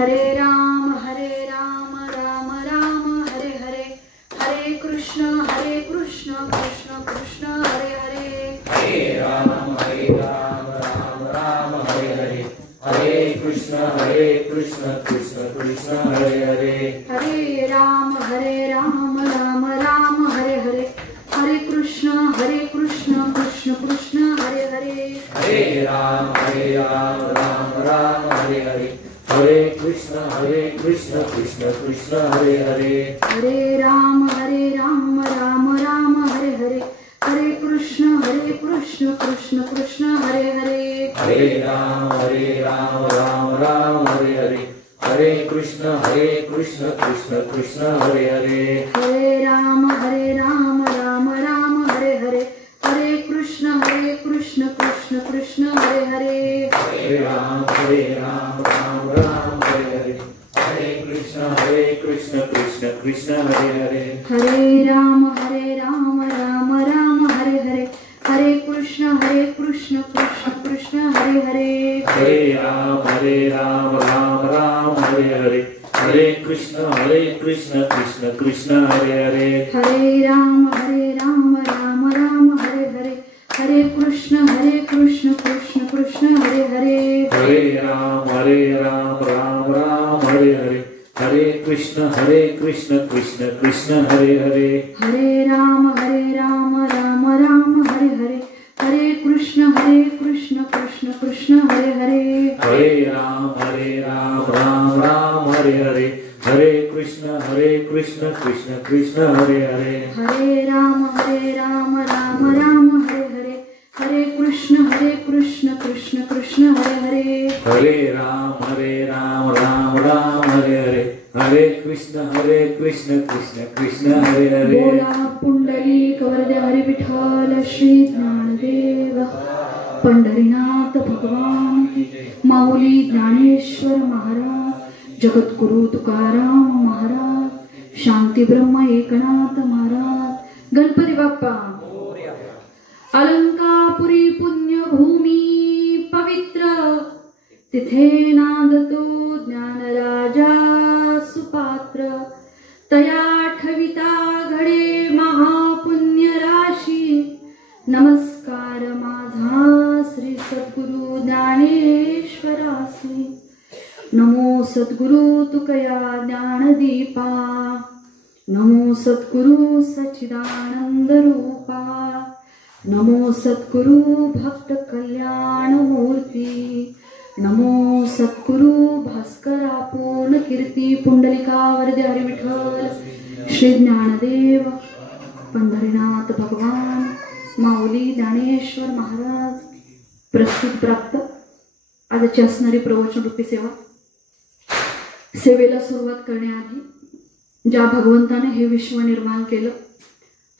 हरे राम राम राम हरे हरे, हरे कृष्ण कृष्ण कृष्ण हरे हरे, हरे राम राम राम हरे हरे, हरे कृष्ण कृष्ण कृष्ण हरे हरे, हरे राम राम राम हरे हरे, हरे कृष्ण कृष्ण कृष्ण हरे हरे, हरे राम राम हरे हरे, हरे कृष्ण कृष्ण कृष्ण हरे हरे, हरे राम राम हरे हरे, हरे कृष्ण कृष्ण कृष्ण हरे हरे, हरे राम राम हरे हरे, हरे कृष्ण कृष्ण कृष्ण हरे हरे, हरे राम राम हरे हरे, हरे कृष्ण कृष्ण कृष्ण हरे हरे, हरे राम राम हरे हरे, हरे कृष्ण कृष्ण कृष्ण हरे हरे, हरे राम राम हरे हरे, हरे कृष्ण कृष्ण कृष्ण हरे हरे, हरे राम राम हरे हरे, हरे कृष्ण कृष्ण कृष्ण हरे हरे, हरे राम राम हरे हरे, हरे कृष्ण कृष्ण कृष्ण हरे हरे, हरे राम राम हरे हरे, हरे कृष्ण कृष्ण कृष्ण हरे हरे, हरे राम राम हरे हरे, हरे कृष्ण कृष्ण कृष्ण हरे हरे, हरे राम राम हरे हरे, हरे कृष्ण कृष्ण कृष्ण हरे हरे, हरे राम राम हरे हरे, हरे कृष्ण कृष्ण कृष्ण हरे हरे, हरे राम राम हरे हरे, हरे कृष्ण कृष्ण कृष्ण हरे हरे, बोला पुंडलिक वरदे हरी विठ्ठल श्री ज्ञानदेव पंढरीनाथ भगवान की, माऊली ज्ञानेश्वर महाराज, जगद्गुरु तुकाराम महाराज, शांती ब्रह्म एकनाथ महाराज, गणपती बाप्पा, अलंकापुरी पुण्यभूमी पवित्र, तिथे नांदतो ज्ञानराजा सुपात्र, तया ठविता घडे महापुण्य राशी, नमस्कार माझा श्री सद्गुरु ज्ञानेश्वरासी, नमो सद्गुरु तुकया ज्ञानदीपा, नमो सद्गुरु सच्चिदानंद रूपा, नमो सद्गुरु भक्त कल्याण मूर्ती, नमो सद्गुरु भास्करा पूर्ण कीर्ती, पुंडलिका वरदे हरी विठ्ठल श्री ज्ञानदेव पंढरीनाथ भगवान, माऊली ज्ञानेश्वर महाराज. प्रस्तुत प्राप्त आजची असणारी प्रवचन रूपी सेवा. सेवेला सुरुवात करण्याआधी ज्या भगवंताने हे विश्व निर्माण केलं,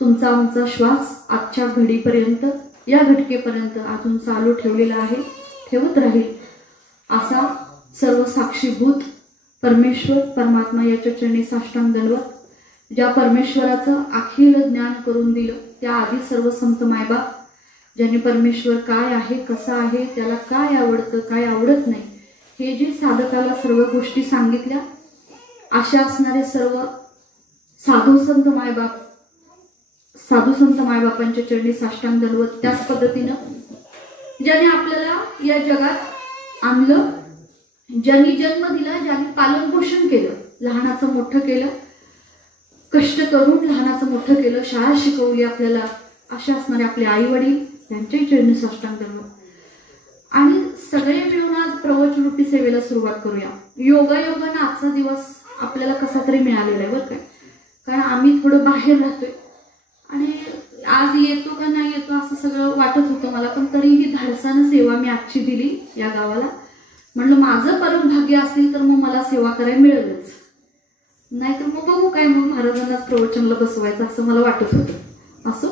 तुमचा आमचा श्वास आजच्या घडीपर्यंत या घटकेपर्यंत अजून चालू ठेवलेला आहे, ठेवत राहील असा सर्व साक्षीभूत परमेश्वर परमात्मा याच्या चरणी साष्टांग दंडवत. ज्या परमेश्वराचं अखिल ज्ञान करून दिलं, त्या आधी सर्व संत मायबाप ज्यांनी परमेश्वर काय आहे, कसा आहे, त्याला काय आवडतं काय आवडत नाही, हे जे साधकाला सर्व गोष्टी सांगितल्या, अशा असणारे सर्व साधू संत मायबापांच्या चरणी साष्टांग दंडवत. त्याच पद्धतीनं ज्याने आपल्याला या जगात आणलं, ज्यांनी जन्म दिला, ज्यांनी पालन पोषण केलं, लहानाचं मोठं केलं, कष्ट करून लहानाचं मोठं केलं, शाळा शिकवली आपल्याला, अशा असणारे आपले आई वडील त्यांच्याही चरणी साष्टांग दंडवत. आणि सगळे मिळून आज प्रवचन रूपी सेवेला सुरुवात करूया. योगायोगानं आजचा दिवस आपल्याला कसा तरी मिळालेला आहे बरं काय, कारण आम्ही थोडं बाहेर राहतोय आणि आज येतो का नाही येतो असं सगळं वाटत होतं मला, पण तरीही धाडसानं सेवा मी आजची दिली या गावाला. म्हणलं माझं परम भाग्य असेल तर मग मला सेवा करायला मिळेलच, नाहीतर मग बघू काय, मग महाराजांनाच प्रवचनला बसवायचं असं मला वाटत होतं. असो,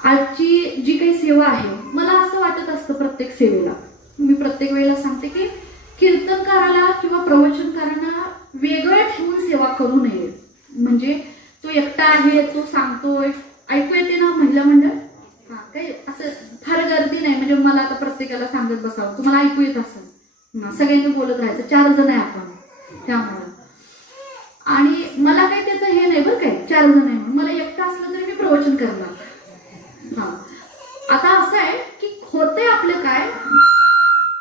आजची जी काही सेवा आहे, मला असं वाटत असतं प्रत्येक सेवेला, मी प्रत्येक वेळेला सांगते की कीर्तनकाराला किंवा प्रवचनकारांना वेगळं ठेवून सेवा करू नये. म्हणजे तो एकटा आहे, तो सांगतोय, ऐकू येते ना महिला मंडळ, हा काही असं फार गर्दी नाही, म्हणजे मला आता प्रत्येकाला सांगत बसावं, तुम्हाला ऐकू येत असेल, सगळ्यांनी बोलत राहायचं, 4 जण आहे आपण त्यामुळे. आणि मला काही त्याचं हे नाही बरं काय, 4 जण आहे म्हणून मला एकटं असलं तरी मी प्रवचन करणार. हा आता असं आहे की होते आपलं काय,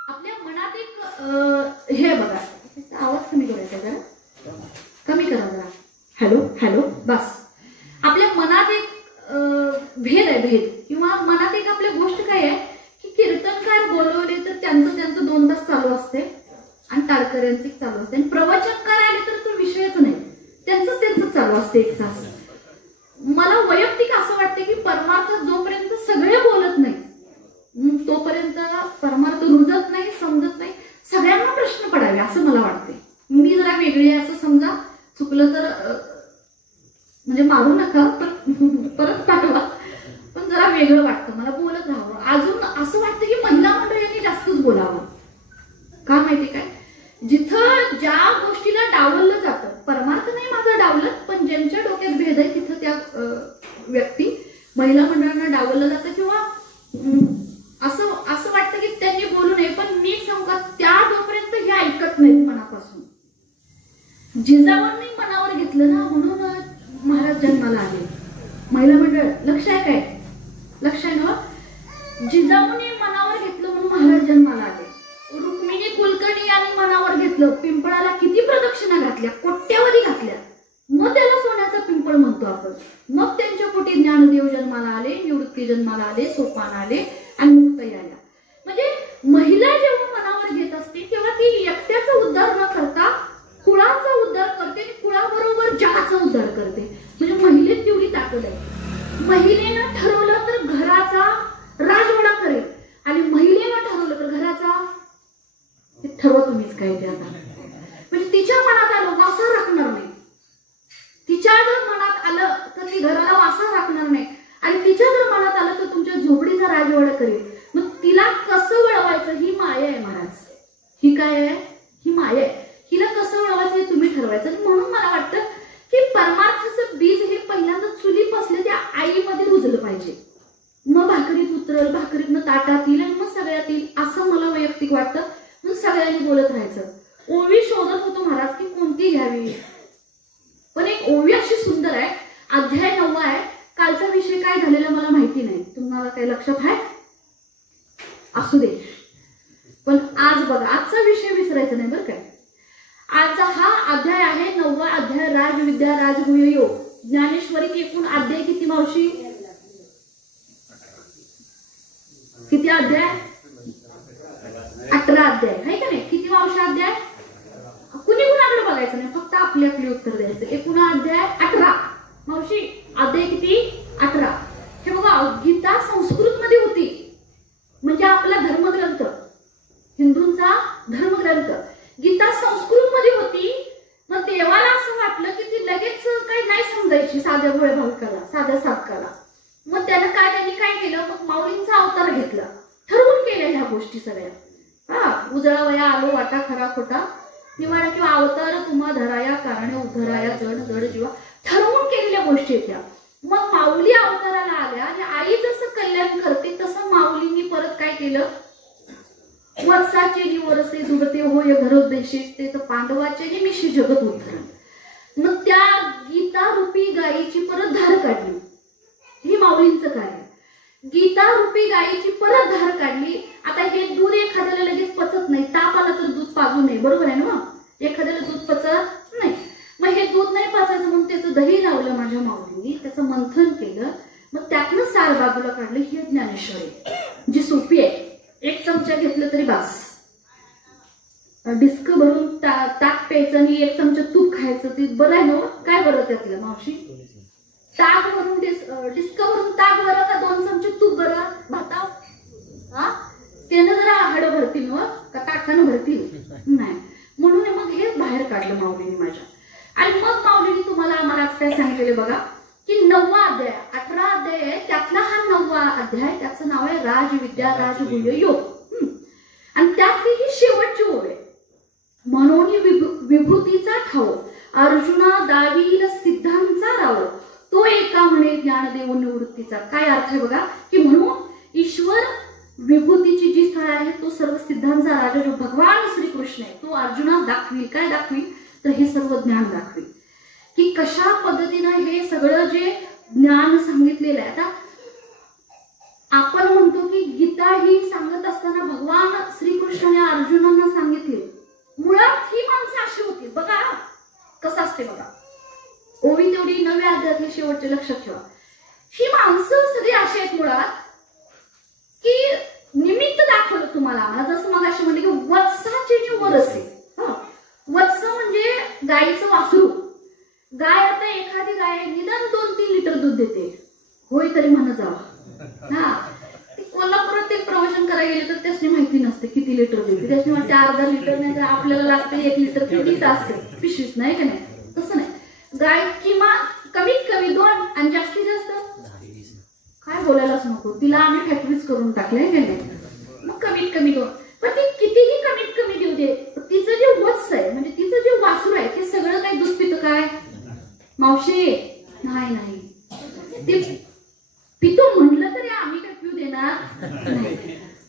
आपल्या मनात एक हे बघा, आवाज कमी करायचा जरा, कमी करा जरा, हॅलो हॅलो बस. आपल्या मनात एक भेद आहे, भेद किंवा मनात एक आपल्या गोष्ट काय आहे की कीर्तनकार बोलवले तर त्यांचं 2 तास चालू असते आणि टाळकऱ्यांचे चालू असते, आणि प्रवचनकार आले तर तो विषयच नाही, त्यांचं चालू असते 1 तास. मला वैयक्तिक असं वाटतं की परमार्थ जोपर्यंत सगळे बोलत नाही तोपर्यंत परमार्थ रुजत नाही, समजत नाही, सगळ्यांना प्रश्न पडावे असं मला वाटते. मी जरा वेगळी आहे असं समजा, चुकलं तर म्हणजे मारू नका, परत पाठवा, पण जरा वेगळं वाटतं मला, बोलत राहावं. अजून असं वाटतं की महिला मंडळींनी जास्तच बोलावं. का माहिती काय, जिथं ज्या गोष्टीला डावललं जातं, परमार्थ नाही माझं डावलत, पण ज्यांच्या डोक्यात भेद आहे तिथं त्या व्यक्ती महिला मंडळांना डावललं जातं, किंवा असं वाटतं की त्यांनी बोलू नये. पण मी सांगू का, त्या जोपर्यंत हे ऐकत नाहीत मनापासून, जिजाबाईंनी मनावर घेतलं ना म्हणून महाराज जन्माला आले. महिला मंडळ लक्ष आहे काय, लक्ष आहे ना, जिजाऊने मनावर घेतलं म्हणून महाराज जन्माला आले. रुक्मिणी कुलकर्णी यांनी मनावर घेतलं, पिंपळाला किती प्रदक्षिणा घातल्या, कोट्यावधी घातल्या, मग त्याला सोन्याचा पिंपळ म्हणतो आपण. मग त्यांच्या पोटी ज्ञानदेव जन्माला आले, निवृत्ती जन्माला आले, सोपान आले आणि मुक्ताई आल्या. म्हणजे महिला जेव्हा मनावर घेत असते तेव्हा ती एकट्याचा उद्धार न करता कुळाचा उद्धार करते, आणि कुळाबरोबर जगाचा उद्धार करते. म्हणजे महिलेत तेवढी ताकद आहे. महिलेनं ठरवलं तर घराचा राजवाडा करेल, आणि महिलेनं ठरवलं तर घराचा, ते ठरवा तुम्हीच काय ते आता. म्हणजे तिच्या मनात आलं वासा राखणार नाही, तिच्या जर मनात आलं तर ती घराला वासा राखणार नाही, आणि तिच्या जर मनात आलं तर तुमच्या झोपडीचा राजवाडा करेल. मग तिला कसं वळवायचं ही माया आहे महाराज, ही काय आहे, ही माया आहे. हिला कसं वळवायचं हे तुम्ही ठरवायचं. म्हणून मला वाटतं की परमार्थाचं बीज हे पहिल्यांदा चुलीपासलं त्या आईमध्ये रुजलं पाहिजे, मग भाकरीत उतरल, भाकरीतनं ताटात येईल, आणि मग सगळ्यात येईल, असं मला वैयक्तिक वाटतं. मग सगळ्यांनी बोलत राहायचं. ओवी शोधत होतो महाराज की कोणती घ्यावी, पण एक ओवी अशी सुंदर आहे, अध्याय 9 आहे. कालचा विषय काय झालेला मला माहिती नाही, तुम्हाला काही लक्षात आहे, असू दे. पण आज बघा, आजचा विषय विसरायचा नाही बरं काय. आजचा हा अध्याय आहे 9वा अध्याय, राजविद्या राजगुह्य योग. ज्ञानेश्वरी एकूण अध्याय किती मावशी, किती अध्याय, 18 अध्याय आहे का नाही, किती मावशी अध्याय, कुणी कुणाकडे बघायचं नाही, फक्त आपली आपली उत्तर द्यायचं. एकूण अध्याय 18 मावशी, अध्याय किती 18. हे बघा, गीता संस्कृत मध्ये होती, म्हणजे आपला धर्मग्रंथ, हिंदूंचा धर्मग्रंथ. गीता संस्कृत मध्ये होती. मग देवाला असं वाटलं की ती लगेच काही नाही समजायची साध्या भोळ्या भाविकाला, साध्या साधकाला. मग त्यांनी काय केलं, मग माऊलींचा अवतार घेतला, ठरवून केल्या ह्या गोष्टी सगळ्या. उजळा वया आलो वाटा खरा खोटा निवाडा, किंवा अवतार तुम्हा धराया कारणे उधराया जड जड जीवा, ठरवून केलेल्या गोष्टी आहेत. मग माऊली अवताराला आल्या, आणि आई जसं कल्याण करते तसं माऊलींनी परत काय केलं, वत्साचे निवरसे दुबते होय घरोद्देशे ते तर पांडवाचे निमिषी जगत उद्धरण. मग त्या गीता रूपी गायीची परत धार काढली, ही माऊलींचं कार्य. गीता रूपी गायीची परत धार काढली. आता हे दूध एखाद्याला लगेच पचत नाही, ताप आला तर दूध पाजू नये, बरोबर आहे ना, एखाद्याला दूध पचत नाही. मग हे दूध नाही पचायचं म्हणून त्याचं दही लावलं माझ्या माऊलींनी, त्याचं मंथन केलं, मग त्यातनं सार बाजूला काढलं. ही ज्ञानेश्वरी जी सोपी आहे, 1 चमचा घेतलं तरी बास. डिस्क भरून ताक प्यायचं आणि 1 चमचा तूप खायचं, ते बरं आहे ना. काय बरं त्यातलं मावशी, ताक भरून डिस्क भरून ताक बरं का 2 चमचे तूप बरं भाताव, हा त्यानं जरा हाडं भरतील ना का ताकानं भरतील नाही. म्हणून मग हे बाहेर काढलं माऊलीने माझ्या. आणि मग माऊलीने तुम्हाला आम्हाला आज काय सांगितलेलं बघा, की 9वा अध्याय, 18 अध्याय आहे, त्यातला हा 9वा अध्याय, त्याचं नाव आहे राजविद्या राजगुह्य योग. आणि त्यातली ही शेवटची ओळ आहे, म्हणून विभूतीचा ठाव अर्जुना दावील सिद्धांचा राव, तो एका म्हणे ज्ञानदेव निवृत्तीचा. काय अर्थ आहे बघा, की म्हणून ईश्वर विभूतीची जी स्थळ आहे तो सर्व सिद्धांचा राजा जो भगवान श्रीकृष्ण आहे तो अर्जुनास दाखवील. काय दाखवील तर हे सर्व ज्ञान दाखवील की कशा पद्धतीनं हे सगळं जे ज्ञान सांगितलेलं आहे. आता आपण म्हणतो की गीता ही सांगत असताना भगवान श्रीकृष्णाने अर्जुनांना सांगितले. मुळात ही माणसं अशी होती बघा, कसं असते बघा, ओवी तेवढी 9व्या अध्यायातले शेवटचे लक्षात ठेवा. ही माणसं सगळी अशी आहेत मुळात की निमित्त दाखवलं तुम्हाला आम्हाला, जसं मग अशी म्हणले की वत्साचे जे वरस आहे. वत्स म्हणजे गायीचं वासरू. गाय आता एखादी गाय निदान 2-3 लिटर दूध देते, होय तरी म्हणत जावा. हा, कोल्हापुरात ते प्रवचन करायला गेले तर त्याची माहिती नसते किती लिटर देते. त्याची वाटते अर्धा लिटर, नाही तर आपल्याला लागते 1 लिटर किती असते पिशवीच, नाही का नाही. तसं नाही, गाय किंवा कमीत कमी 2 आणि जास्तीत जास्त काय बोलायलाच नको, तिला आम्ही फॅक्टरीज करून टाकलंय का नाही. मग कमीत कमी 2, पण ती कितीही कमीत कमी देऊ दे, तिचं जे वत्स आहे म्हणजे तिचं जे वासरू आहे ते सगळं काही दूध पितं काय मावशी, नाही ते पितो म्हटलं तरी आम्ही काय पिऊ देणार नाही.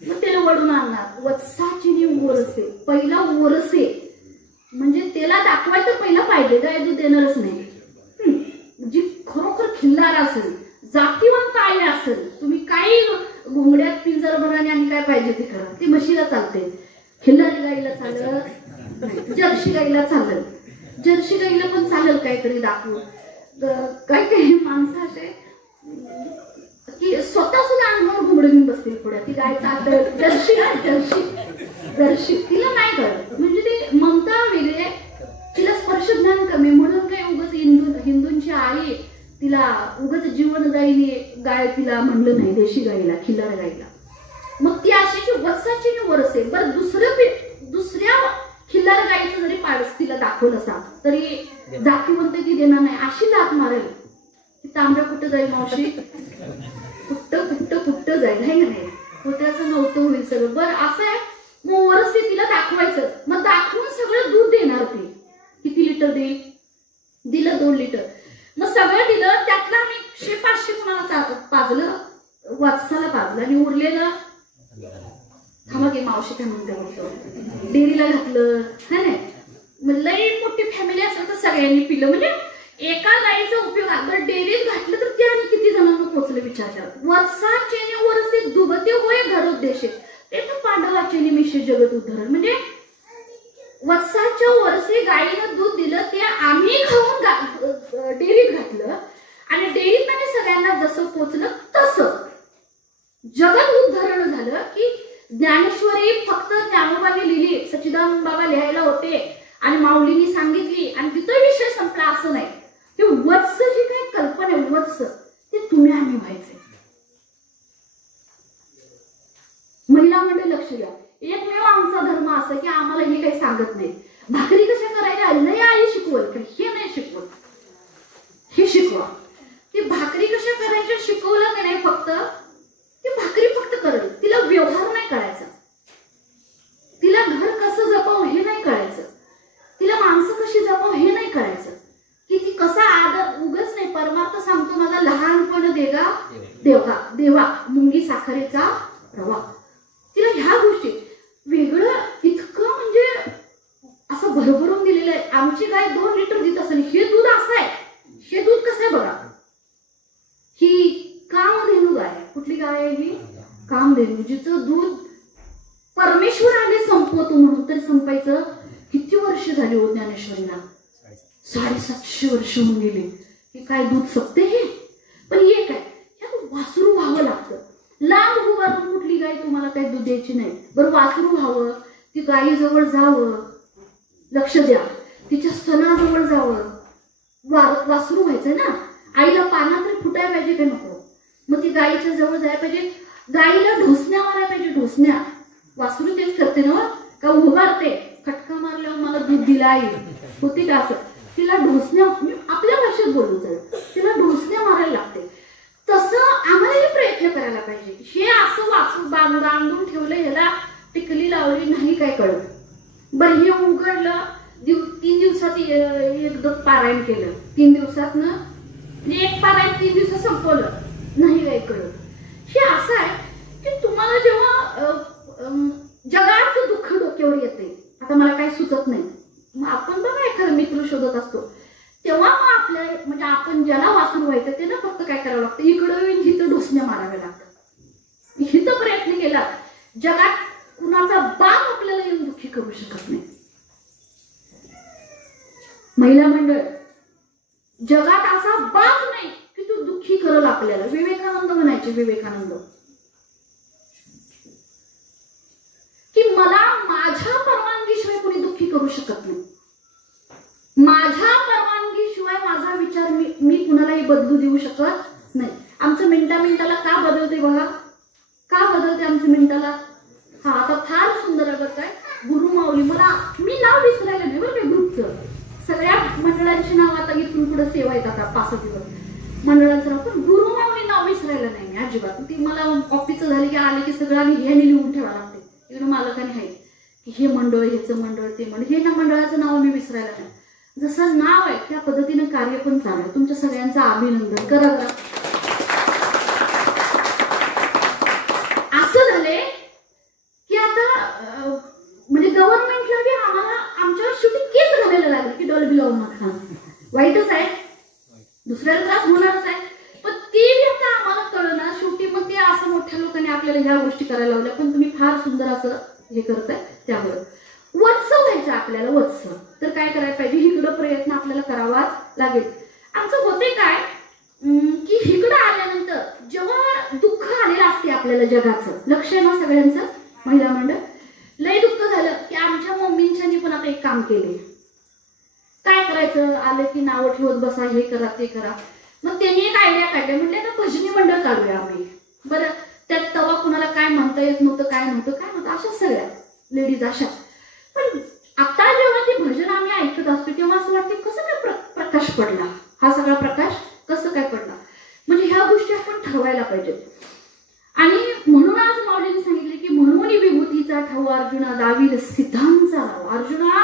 मग त्याला वडून आणणार. वत्साची जी वरसे, पहिला वरसे म्हणजे त्याला दाखवायचं पहिला पाहिजे, गाय दूध देणारच नाही. जी खरोखर खिल्लार असेल, जातीवंत आई असेल, तुम्ही काही घोंगड्यात पिंजर भराने आणि काय पाहिजे ते करा, ती म्हशीला चालते. खिल्लारी गाईला चालत, जर्सी गाईला चालत, जर्सी गाईला पण चालेल काहीतरी दाखवून. काही माणसं असे की स्वतः सुद्धा अंगावर घुमडं घेऊन बसतील पुढे, ती गाय चालत जर्सी जर्सी तिला नाही कळत. म्हणजे ती ममता वेगळी, तिला स्पर्श ज्ञान कमी, म्हणून काय उगाच हिंदूंची आई तिला उगाच जीवन गायीने गाय तिला म्हणलं नाही, देशी गाईला, खिल्लार गाईला. मग ती अशी वत्साची वरसे. बरं दुसऱ्या खिल्लार गाईचं जरी पाडस तिला दाखवलं असा तरी जातीवंत ती देणार नाही, अशी जात मारेल. तांबड्या कुठं जाईल मावशी, कुठं जाईल, आहे का नाही, त्याचं नव्हतं होईल सगळं. बरं असं आहे, मग वरसे तिला दाखवायचं, मग दाखवून सगळं दूध देणार. ते किती लिटर देईल, दिलं 2 लिटर. मग सगळं दिलं, त्यातलं आम्ही 100-500 कोणाला पाजलं, वत्साला पाजलं आणि उरलेलं थांबा की मावशी काय म्हणते डेअरीला घातलं, है नाही. मग लई मोठी फॅमिली असेल तर सगळ्यांनी पिलं, म्हणजे एका गाईचा उपयोग अगर डेअरीत घातलं तर त्या किती जणांना पोचलं विचार. वत्साचे वरसे दुभते होय घरोद्देशे, ते तर पांडवाचे निमिषे जगत उद्धरण. म्हणजे वत्साच्या वरसे गाईनं दूध दिलं, ते आम्ही खाऊन डेअरीत घातलं आणि डेअरीत म्हणजे सगळ्यांना जसं पोचलं तसं जगत उद्धरण झालं. की ज्ञानेश्वरी फक्त ज्ञानोबाने लिहिली, सच्चिदानंद बाबा लिहायला होते आणि माऊलींनी सांगितली आणि तिथं विषय संपला असं नाही. ते वत्स जी काही कल्पना आहे, वत्स ते तुम्ही आम्ही व्हायचे. महिला म्हणजे लक्ष द्या, एकमेव आमचा धर्म असं की आम्हाला हे काही सांगत नाही. भाकरी कशा करायच्या नाही आई शिकवत, हे नाही शिकवत, हे शिकवा. ती भाकरी कशा करायच्या शिकवलं की नाही, फक्त ती भाकरी फक्त करेल, तिला व्यवहार नाही करायचा, तिला घर कसं जपाव हे नाही कळायचं, तिला माणसं कशी जपाव हे नाही कळायचं, की ती कसा आदर. उगच नाही, परमार्थ सांगतो माझा लहानपण देवा मुंगी साखरेचा रवा. तिला ह्या गोष्टी वेगळं इतकं म्हणजे असं भरभरून दिलेलं आहे. आमची गाय 2 लिटर देत असेल, हे दूध असं आहे, हे दूध कसं आहे बघा. ही कामधेनू गाय, कुठली गाय आहे ही, कामधेनू, जिचं दूध परमेश्वराने संपवतो म्हणून तरी संपायचं किती वर्ष झाली हो ज्ञानेश्वरीला, 750 वर्ष होऊन गेली. हे काय दूध सपते हे. पण हे काय, ह्यात वासरू व्हावं लागतं. लांब उभारून कुठली गाय तुम्हाला काही दूध द्यायची नाही. बरं वासरू व्हावं, ती गायीजवळ जावं, लक्ष द्या, तिच्या स्तनाजवळ जावं, वासरू व्हायचंय ना. आईला पाना तरी फुटायला पाहिजे का नको, मग ती गायीच्या जवळ जायला पाहिजे. गायीला ढोसण्या मारायला पाहिजे, ढोसण्या. वासरू तेच करते ना, का उभारते, खटका मारल्यावर मला दूध दिला आई होते का असं. तिला ढोसण्या, आपल्या भाषेत बोलून जाईल, तिला ढोसण्या मारायला लागते. तसं आम्हालाही प्रयत्न करायला पाहिजे. हे असं वासरू बांधून ठेवलं, ह्याला टिकली लावली नाही काय कळत. बरं हे उघडलं, 3 दिवसात एकदा पारायण केलं, 3 दिवसात ना एक पारायण 3 दिवसात संपवलं, नाही काय कळत. हे असं आहे की तुम्हाला जेव्हा जगाचं दुःख डोक्यावर येते, आता मला काही सुचत नाही, मग आपण बघा एखादा मित्र शोधत असतो, तेव्हा मग आपल्या म्हणजे आपण ज्याला वाचून व्हायचं ते ना फक्त काय करावं लागतं, इकडं हिथं ढोसण्या माराव्या लागतात. हिथं प्रयत्न केला, जगात कुणाचा बाप आपल्याला येऊन दुःखी करू शकत नाही. महिला मंडळ, जगात असा बाप नाही की तू दुःखी करल आपल्याला. विवेकानंद म्हणायचे, विवेकानंद की मला माझ्या परवानगीशिवाय कोणी दुःखी करू शकत नाही. माझ्या परवानगीशिवाय माझा विचार मी कुणालाही बदलू देऊ शकत नाही. आमचं मिनिटाला का बदलते बघा, का बदलते आमचं मिनिटाला. हा आता फार सुंदर आहे काय, गुरु माऊली. मला मी नाव विसरायला नाही बरं का ग्रुपचं, सगळ्या मंडळांची नाव आता इथून पुढे सेवा येतात 5 दिवस मंडळांचं नाव, पण गुरु माऊली नाव विसरायला नाही मी अजिबात. ती मला ऑफिसचं झाली की आले की सगळं आम्ही हे लिहून ठेवायला लागते, इकडे मालकाने आहे की हे मंडळ, ह्याचं मंडळ, ते मंडळ, हे ना मंडळाचं नाव मी विसरायला नाही. जसं नाव आहे त्या पद्धतीनं कार्य पण चालू आहे. तुमच्या सगळ्यांचं अभिनंदन करा. असं झाले की आता म्हणजे गव्हर्नमेंटला बी आम्हाला आमच्यावर शेवटी केस घालायला लागले की डॉल्बी लावून नका. वाईटच आहे, दुसऱ्याला त्रास होणारच आहे, पण ते बी आता आम्हाला कळणार शेवटी. मग ते असं मोठ्या लोकांनी आपल्याला ह्या गोष्टी करायला लावल्या, पण तुम्ही फार सुंदर असं हे करताय. त्यामुळे वत्स व्हायचं आपल्याला, वत्स. तर काय करायला पाहिजे, इकडं प्रयत्न आपल्याला करावाच लागेल. आमचं होते काय की इकडं आल्यानंतर जेव्हा दुःख आलेलं असते आपल्याला जगाचं, लक्ष आहे ना सगळ्यांचं, महिला मंडळ, लय दुःख झालं की आमच्या मम्मींच्यानी पण आता एक काम केले. काय करायचं, आलं की नावं ठेवत बसा, हे करा ते करा. मग त्यांनी एक आयडिया काढल्या, म्हणले ना भजनी मंडळ काढूया आम्ही. बरं, त्यात तेव्हा कुणाला काय म्हणता येत नव्हतं, काय नव्हतं, अशा सगळ्या लेडीज अशा. पण आता जेव्हा ते भजन आम्ही ऐकत असतो तेव्हा असं वाटतं कसं काय प्रकाश पडला, हा सगळा प्रकाश कसं काय पडला. म्हणजे ह्या गोष्टी आपण ठरवायला पाहिजेत. आणि म्हणून आज माऊलींनी सांगितले की म्हणून विभूतीचा ठाऊ अर्जुना दावील सिद्धांचा राव. अर्जुना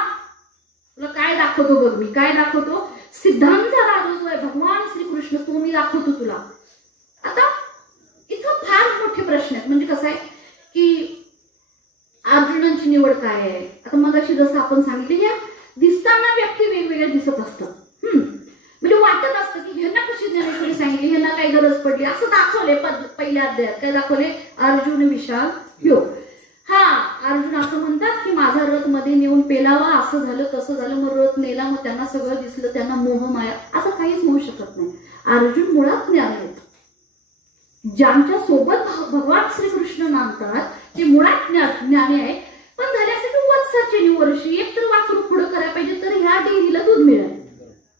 तुला काय दाखवतो बघ, मी काय दाखवतो, सिद्धांचा राजा जो आहे भगवान श्रीकृष्ण, तो मी दाखवतो तुला. आता इथं फार मोठे प्रश्न आहेत. म्हणजे कसं आहे की अर्जुनांची निवड काय आहे. आता मगाशी जसं आपण सांगितलं, या दिसताना व्यक्ती वेगवेगळ्या दिसत असतात. म्हणजे वाटत असतं की ह्यांना कशी ज्ञानेश्वरी सांगितली, ह्यांना काही गरज पडली, असं दाखवले. पहिल्या अध्यायात काय दाखवले, अर्जुन विशाल योग. हा अर्जुन असं म्हणतात की माझा रथ मध्ये नेऊन पेलावा, असं झालं तसं झालं, मग रथ नेला, मग त्यांना सगळं दिसलं, त्यांना मोह माया, असं काहीच होऊ शकत नाही. अर्जुन मुळात ज्ञान आहेत. ज्यांच्या सोबत भगवान श्रीकृष्ण नांदतात ते मुळात ज्ञानी आहे. पण झाले असं की वत्साचे वर्षी एक तर वासरू पुढं करायला पाहिजे, तर ह्या डेअरीला दूध मिळेल.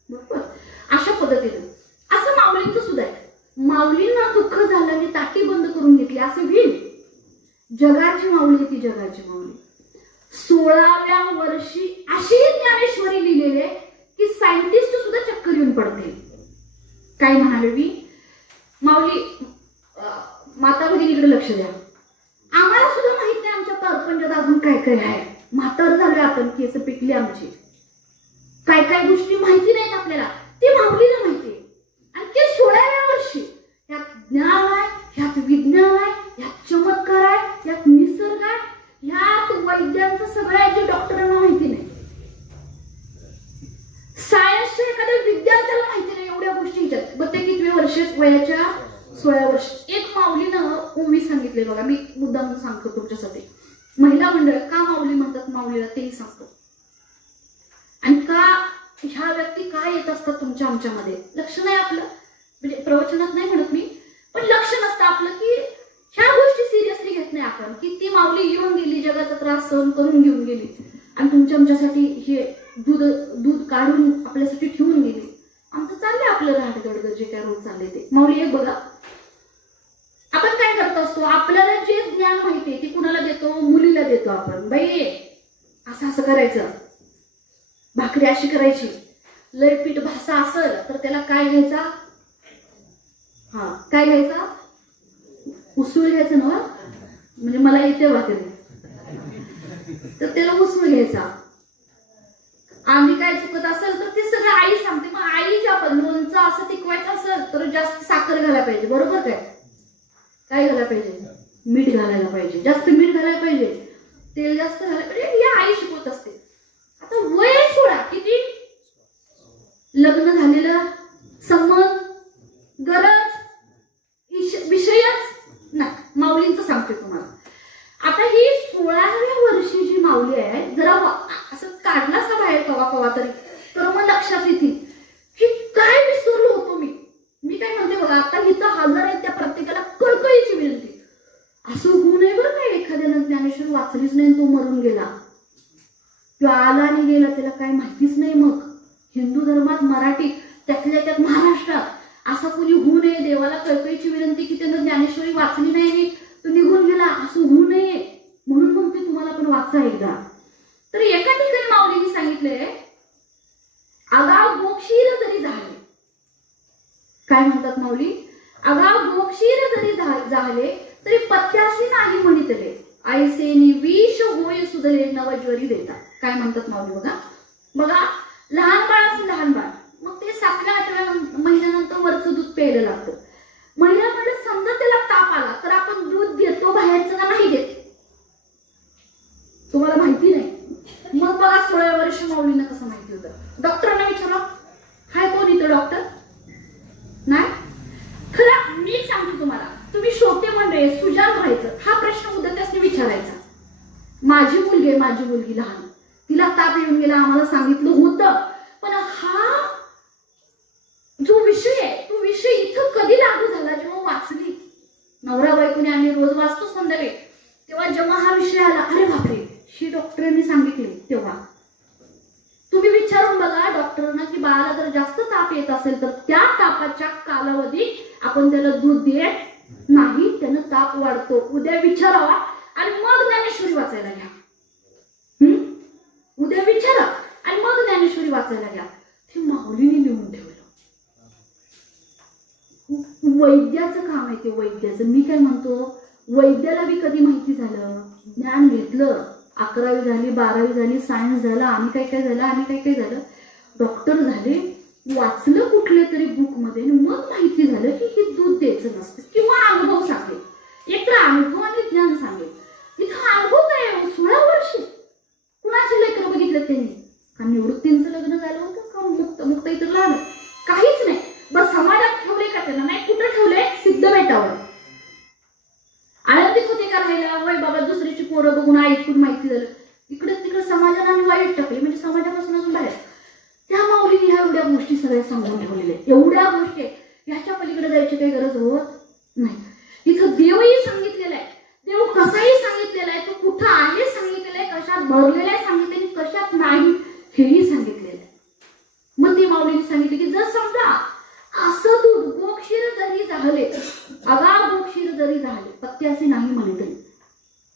बरोबर, अशा पद्धतीने असं माऊलींचं सुद्धा आहे. माऊलींना दुःख झालं आणि टाकी बंद करून घेतली असं होईल. जगाची माऊली ती जगाची माऊली 16व्या वर्षी अशी ज्ञानेश्वरी लिहिलेली आहे की सायंटिस्ट सुद्धा चक्कर येऊन पडते. काय म्हणाले मी, माऊली माता भगिनीकडे लक्ष द्या. आम्हाला सुद्धा माहित नाही आमच्या परपंचात अजून काय काय आहे. म्हातार झाले आपण, केस पिकली आमची, काय काय गोष्टी माहिती नाहीत आपल्याला, ते माऊलीला माहिती आहे. आणि ते 16व्या वर्षी यात ज्ञान आहे, ह्यात विज्ञान आहे, ह्यात चमत्कार आहे, यात निसर्ग आहे, ह्यात वैद्यांचं सगळं आहे जे डॉक्टरांना माहिती नाही, सायन्सच्या एखाद्या विद्यार्थ्याला माहिती नाही. एवढ्या गोष्टी ह्याच्यात. बघ ते कितव्या वर्षात, वयाच्या 16व्या वर्षी. एक माऊलीनं ओवी सांगितले बघा, मी मुद्दाम सांगतो तुमच्यासाठी. महिला मंडळ का माऊली म्हणतात माऊलीला तेही सांगतो. आणि का ह्या व्यक्ती काय येत असतात तुमच्या आमच्यामध्ये, लक्ष नाही आपलं. म्हणजे प्रवचनात नाही म्हणत मी, पण लक्ष नसतं आपलं की ह्या गोष्टी सिरियसली घेत नाही आपण. की ती माऊली येऊन गेली, जगाचा त्रास सहन करून घेऊन गेली आणि तुमच्या आमच्यासाठी हे दूध काढून आपल्यासाठी ठेवून गेली. आमचं चाललंय आपलं राहतगड जे काय रोज चाललंय ते. माऊली एक बघा, आपण काय करत असतो, आपल्याला जे ज्ञान माहितीये ते कुणाला देतो, मुलीला देतो आपण. बाई असं असं करायचं, भाकरी अशी करायची, लय पीठ भासा असेल तर त्याला काय घ्यायचा, हा काय घ्यायचा, उसळ घ्यायचं ना, म्हणजे मला येते भाकरी, तर त्याला उसळ घ्यायचा. आम्ही काय चुकत असेल तर ते सगळं आई सांगते. मग आईच्या पण लोणचं असं टिकवायचं असेल तर जास्त साखर घालायला पाहिजे. बरोबर काय, काय घालायला पाहिजे, मीठ घालायला पाहिजे, जास्त मीठ घालायला पाहिजे, तेल जास्त घालायला पाहिजे, या आई शिकवत असते. आता वय 16, किती? लग्न झालेलं, संबंध, गरज, विषयच नाही. माऊलींचं सांगते तुम्हाला. आता ही 16व्या वर्षी जी माऊली आहे, जरा असं काढलाच ना बाहेर कवा कवा तरी, तर मग लक्षात येते की काय विसरलो होतो मी काय म्हणते बघा, आता इथं हजर आहे त्या प्रत्येकाला कळकळीची विनंती. असं होऊ नये बरं काय, एखाद्यानं ज्ञानेश्वर वाचलीच नाही तो मरून गेला किंवा आला आणि गेला, त्याला काय माहितीच नाही. मग हिंदू धर्मात, मराठी, त्यातल्या त्यात महाराष्ट्रात असं कोणी होऊ नये. देवाला कळकळीची विनंती की त्यानं ज्ञानेश्वरी वाचली नाही, तो निघून गेला, असं होऊ नये म्हणून म्हणते तुम्हाला पण वाचा एकदा. तर एका ठिकाणी माऊलींनी सांगितले, आगाव गोक्षीर जरी झाले, काय म्हणतात माऊली, आगाव गोक्षीर जरी झाले तरी पत्यासी नाही म्हणितले, ऐसेनी विष होय सुधले नवज्वरी देता. काय म्हणतात माऊली बघा. बघा, लहान बाळ असं लहान बाळ, मग ते 7व्या 8व्या महिन्यानंतर वरचं दूध प्यायला लागतं. महिन्यामध्ये समजा त्याला ताप आला तर आपण दूध देतो बाहेरचं का नाही देत, तुम्हाला माहिती नाही. मग बघा 16 वर्ष माऊलींना कसं माहिती होतं. डॉक्टरांना विचारा, हाय कोण इथं डॉक्टर नाही. खरं मी सांगतो तुम्हाला, तुम्ही श्रोते मंडळी सुजाण व्हायचं, हा प्रश्न उद्या त्यासने विचारायचा. माझी मुलगी लहान, तिला ताप येऊन गेला, आम्हाला सांगितलं होतं, पण हा जो विषय आहे तो विषय इथं कधी लागू झाला, जेव्हा वाचली. नवरा बायकोने आम्ही रोज वाचतो संध्याकाळी, तेव्हा जेव्हा हा विषय आला, अरे बापरे, ही डॉक्टरांनी सांगितले. तेव्हा तुम्ही विचारून बघा डॉक्टरांना की बाळाला जर जास्त ताप येत असेल तर त्या तापाच्या कालावधीत आपण त्याला दूध देत नाही, त्यानं ताप वाढतो. उद्या विचारावा आणि मग ज्ञानेश्वरी वाचायला घ्या. उद्या विचारा आणि मग ज्ञानेश्वरी वाचायला घ्या. ते माऊलीने लिहून ठेवलं. वैद्याचं काम आहे ते, वैद्याचं. मी काय म्हणतो, वैद्याला बी कधी माहिती झालं, ज्ञान घेतलं, 11वी झाली, 12वी झाली, सायन्स झालं, आणि काय काय झालं, डॉक्टर झाले, वाचलं कुठल्या तरी बुक मध्ये, मग माहिती झालं की हे दूध द्यायचं नसतं, किंवा अनुभव सांगेल. एक तर अनुभव आणि ज्ञान सांगेल. इथं अनुभव काय, 16 वर्ष कुणाचे लेकरं बघितलं त्यांनी, का निवृत्तींचं लग्न झालं होतं, का मुक्त इतर लहान, काहीच नाही. बस समाजात ठेवले का त्यांना, नाही कुठं ठेवलंय, सिद्धबेटावर आळंदीत होते का राहायला, वय बाबा दुसरीची पोरं बघून ऐकून माहिती झालं, इकडे तिकडे समाजाला आणि वाईट टाकले, म्हणजे समाजापासून अजून बाहेर. त्या माऊलीने ह्या एवढ्या गोष्टी सगळ्या सांगून ठेवलेल्या, एवढ्या गोष्टी ह्याच्या पलीकडे जायची काही गरज होत नाही. इथं देवही सांगितलेला आहे, देव कसाही सांगितलेला आहे, तो कुठं आहे सांगितलेला आहे, कशात भरलेला आहे सांगितलेली, कशात नाही हेही सांगितलेलं आहे. मग ती माऊलीने सांगितले की जर समजा असं दूध गोक्षीर जरी झाले, आगाव गोक्षीर जरी झाले, पत्यासी नाही म्हणते,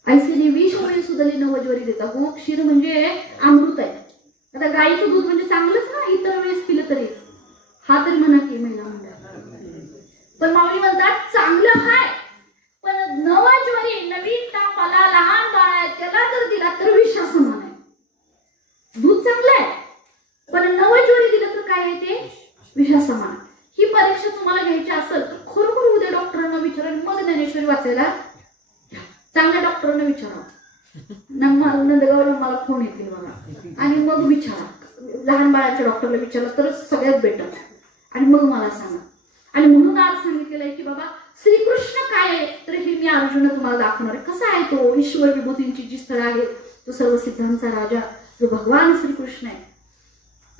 ऐसे विष होय सुधले नवज्वरी देता. गोक्षीर म्हणजे अमृत आहे. आता गाईचं दूध म्हणजे चांगलंच ना, इतर वेळेस पिलं तरी, हा तरी म्हणा की महिला म्हणतात, पण माऊली म्हणतात चांगलं हाय, पण नवज्वरी, नवीन ताप आला, लहान बाळ आहे, त्याला जर दिला तर विषा समान आहे. दूध चांगलं आहे, पण नवज्वरी दिलं तर काय आहे, ते विषा समान. ही परीक्षा तुम्हाला घ्यायची असेल तर खरोखर उद्या डॉक्टरांना विचारा, मग ज्ञानेश्वरी वाचायला चांगल्या डॉक्टरांना विचारा. नंदगावला मला फोन येतील बघा, आणि मग विचारा, लहान बाळाच्या डॉक्टरला विचारलं तर सगळ्यात बेटर, आणि मग मला सांगा. आणि म्हणून आज सांगितलेलं आहे की बाबा श्रीकृष्ण काय आहे, तर हे मी अर्जुन तुम्हाला दाखवणार आहे. कसा आहे तो, ईश्वर विभूतींची जी स्थळं आहेत, तो सर्व सिद्धांचा राजा जो भगवान श्रीकृष्ण आहे,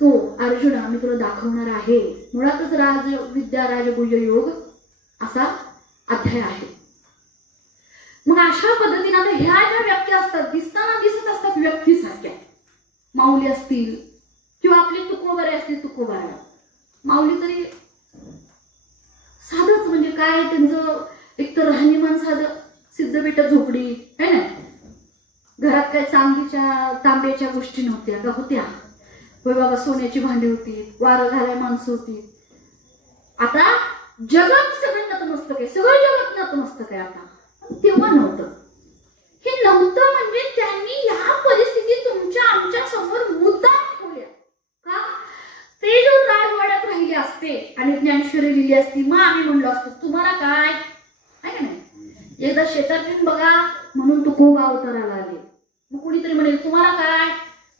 तो अर्जुना मी तुला दाखवणार आहे. मुळातच राजविद्या राजगुह्य योग असा अध्याय आहे. मग अशा पद्धतीने आता ह्या ज्या व्यक्ती असतात, दिसताना दिसत असतात व्यक्तीसारख्या, माऊली असतील किंवा आपले तुकोबारे असतील, तुकोबारा माऊली तरी साधच, म्हणजे काय त्यांचं एक तर राहणीमान साधं, सिद्धबेटा झोपडी है ना, घरात काय चांदीच्या तांब्याच्या गोष्टी नव्हत्या का, होत्या होय बाबा, सोन्याची भांडी होती, वारं घालाय माणसं होती. आता जगत सगळं नतमस्तक आहे, सगळं जगत नतमस्तक आहे. आता तेव्हा नव्हतं, हे नव्हतं म्हणजे त्यांनी ह्या परिस्थितीत तुमच्या आमच्या समोर मुद्दाम ठेवल्या का, ते जो राजवाड्यात राहिले असते आणि ज्ञानेश्वरी लिहिली असती, मग आम्ही म्हणलो असतो तुम्हाला काय आहे का नाही, एकदा शेतात येऊन बघा म्हणून तुकोबा अवताराला आले. मग कुणीतरी म्हणेल तुम्हाला काय,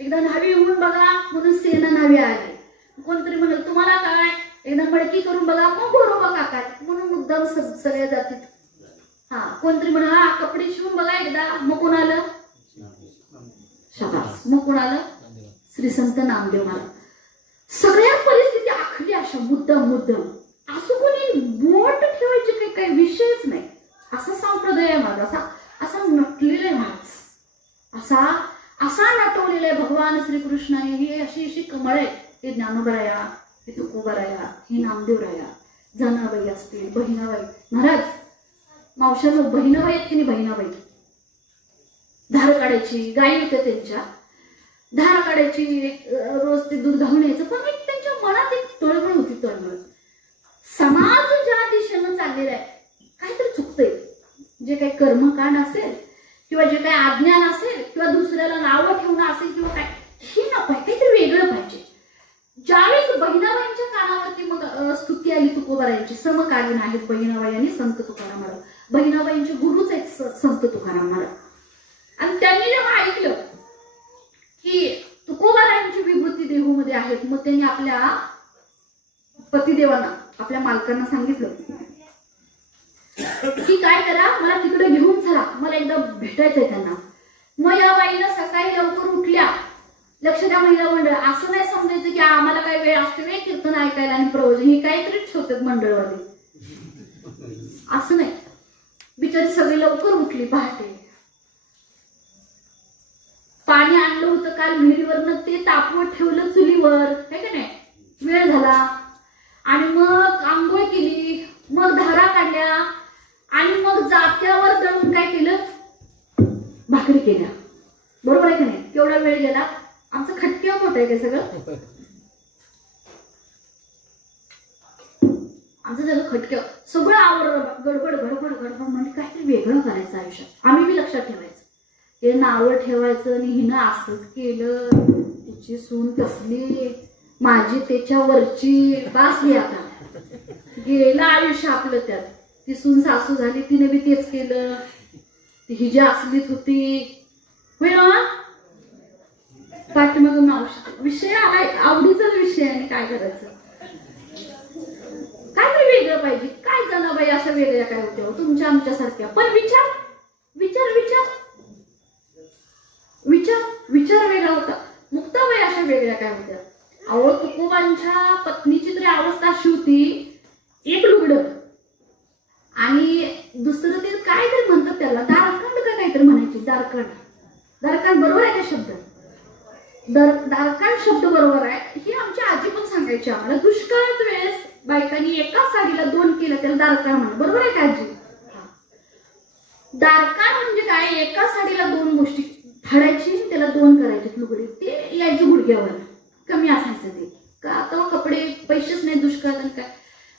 एकदा न्हावी येऊन बघा म्हणून सेना न्हावी आले. कोणतरी म्हणेल तुम्हाला काय, एकदा मडकी करून बघा मग गोरोबा काका म्हणून मुद्दाम सगळ्या जातीत. हा कोणतरी म्हणेल हा कपडे शिवून बघा एकदा, मग कोण आलं, शाबास, मग कोण आलं, श्री संत नामदेव महाराज. सगळ्या परिस्थिती आखली अशा मुद्दाम असं कोणी बोट ठेवायचे काही विषयच नाही. असा संप्रदाय आहे माझा, असा नटलेला आहे माणूस, असा नटवलेला आहे भगवान श्रीकृष्णाने. ही अशी कमळ आहे. हे ज्ञानोबराया, हे तुकोबराया, हे नामदेवराया, जनाबाई असतील, बहिणाबाई महाराज, मावशाला बहिणाबाई आहेत की नाही, बहिणाबाई धार काढायची, गायी होत्या त्यांच्या, धार काढायची, रोज ते दूध घालून यायचं. पण एक त्यांच्या मनात एक तळमळ होती, तळमळ. समाज ज्या दिशेनं चाललेला आहे, काहीतरी चुकतंय. जे काही कर्मकांड असेल किंवा जे काही अज्ञान असेल किंवा दुसऱ्याला नावं ठेवणं असेल किंवा काय, हे नको, काहीतरी वेगळं पाहिजे. ज्यावेळेस बहिणाबाईंच्या कानावरती मग स्तुती आली तुकोबारायांची, समकालीन आहेत बहिणाबाई आणि संत तुकाराम महाराज. बहिणाबाईंचे गुरुच आहेत संत तुकाराम महाराज. आणि त्यांनी जेव्हा ऐकलं की तुकोबारायांची विभूती देहूमध्ये आहेत, मग त्यांनी आपल्या पतिदेवांना, आपल्या मालकांना सांगितलं की काय करा, मला तिकडे घेऊन चला, मला एकदा भेटायचंय त्यांना. मग या बाईला सकाळी लवकर उठल्या. लक्ष द्या महिला मंडळ, असं नाही समजायचं की आम्हाला काय वेळ असते वे कीर्तन ऐकायला आणि प्रवचन, हे काहीतरीच ठेवतात मंडळवाले, असं नाही. बिचारी सगळी लवकर उठली पहाटे. पाणी आणलं होतं काल विहिरीवरनं, ते तापवत ठेवलं चुलीवर, है का नाही, वेळ झाला. आणि मग आंघोळ केली, मग धारा काढल्या आणि मग जात्यावर दळून काय केलं, भाकरी केल्या. बरोबर आहे का नाही, केवढा वेळ गेला. आमचं खटक्या मोठ आहे काय सगळं, आमचं झालं खटक्या, सगळं आवडलं, गडबड गडबड गडबड. म्हणजे काहीतरी वेगळं करायचं आयुष्यात. आम्ही बी लक्षात ठेवायचं, हे नावं ठेवायचं. आणि हिनं असंच केलं, तिची सून कसली, माझी त्याच्यावरची, बासली, आता गेलं आयुष्य आपलं त्यात. ती सून सासू झाली, तिने बी तेच केलं, ती हिजी असलीत होती, होय ना. पाठीमाग मावशी विषय आलाय, आवडीचाच विषय आहे. काय करायचं, काय तरी वेगळं पाहिजे. काय जनाबाई अशा वेगळ्या काय होत्या तुमच्या आमच्यासारख्या, पण विचार विचार विचार विचार विचार वेगळा होता. मुक्ताबाई अशा वेगळ्या काय होत्या. अहो तुकोबांच्या पत्नीची तरी अवस्था अशी होती, एक लुगडं आणि दुसरं ते काय तरी म्हणतात त्याला, दारखंड का काहीतरी म्हणायची, दारखंड. दारखंड बरोबर आहे का शब्द, दारखंड शब्द बरोबर आहे. ही आमची आजी पण सांगायची आम्हाला. दुष्काळात वेळेस बायकांनी एकाच साडीला दोन केलं, त्याला दारखंड म्हणा. बरोबर आहे का आजी. दारखंड म्हणजे काय, एका साडीला दोन गोष्टी फाडायची, त्याला दोन करायचे लुगडे, ते यायचं गुडघ्यावर, कमी असायचं ते का. आता कपडे पैसेच नाही दुष्काळात आणि काय.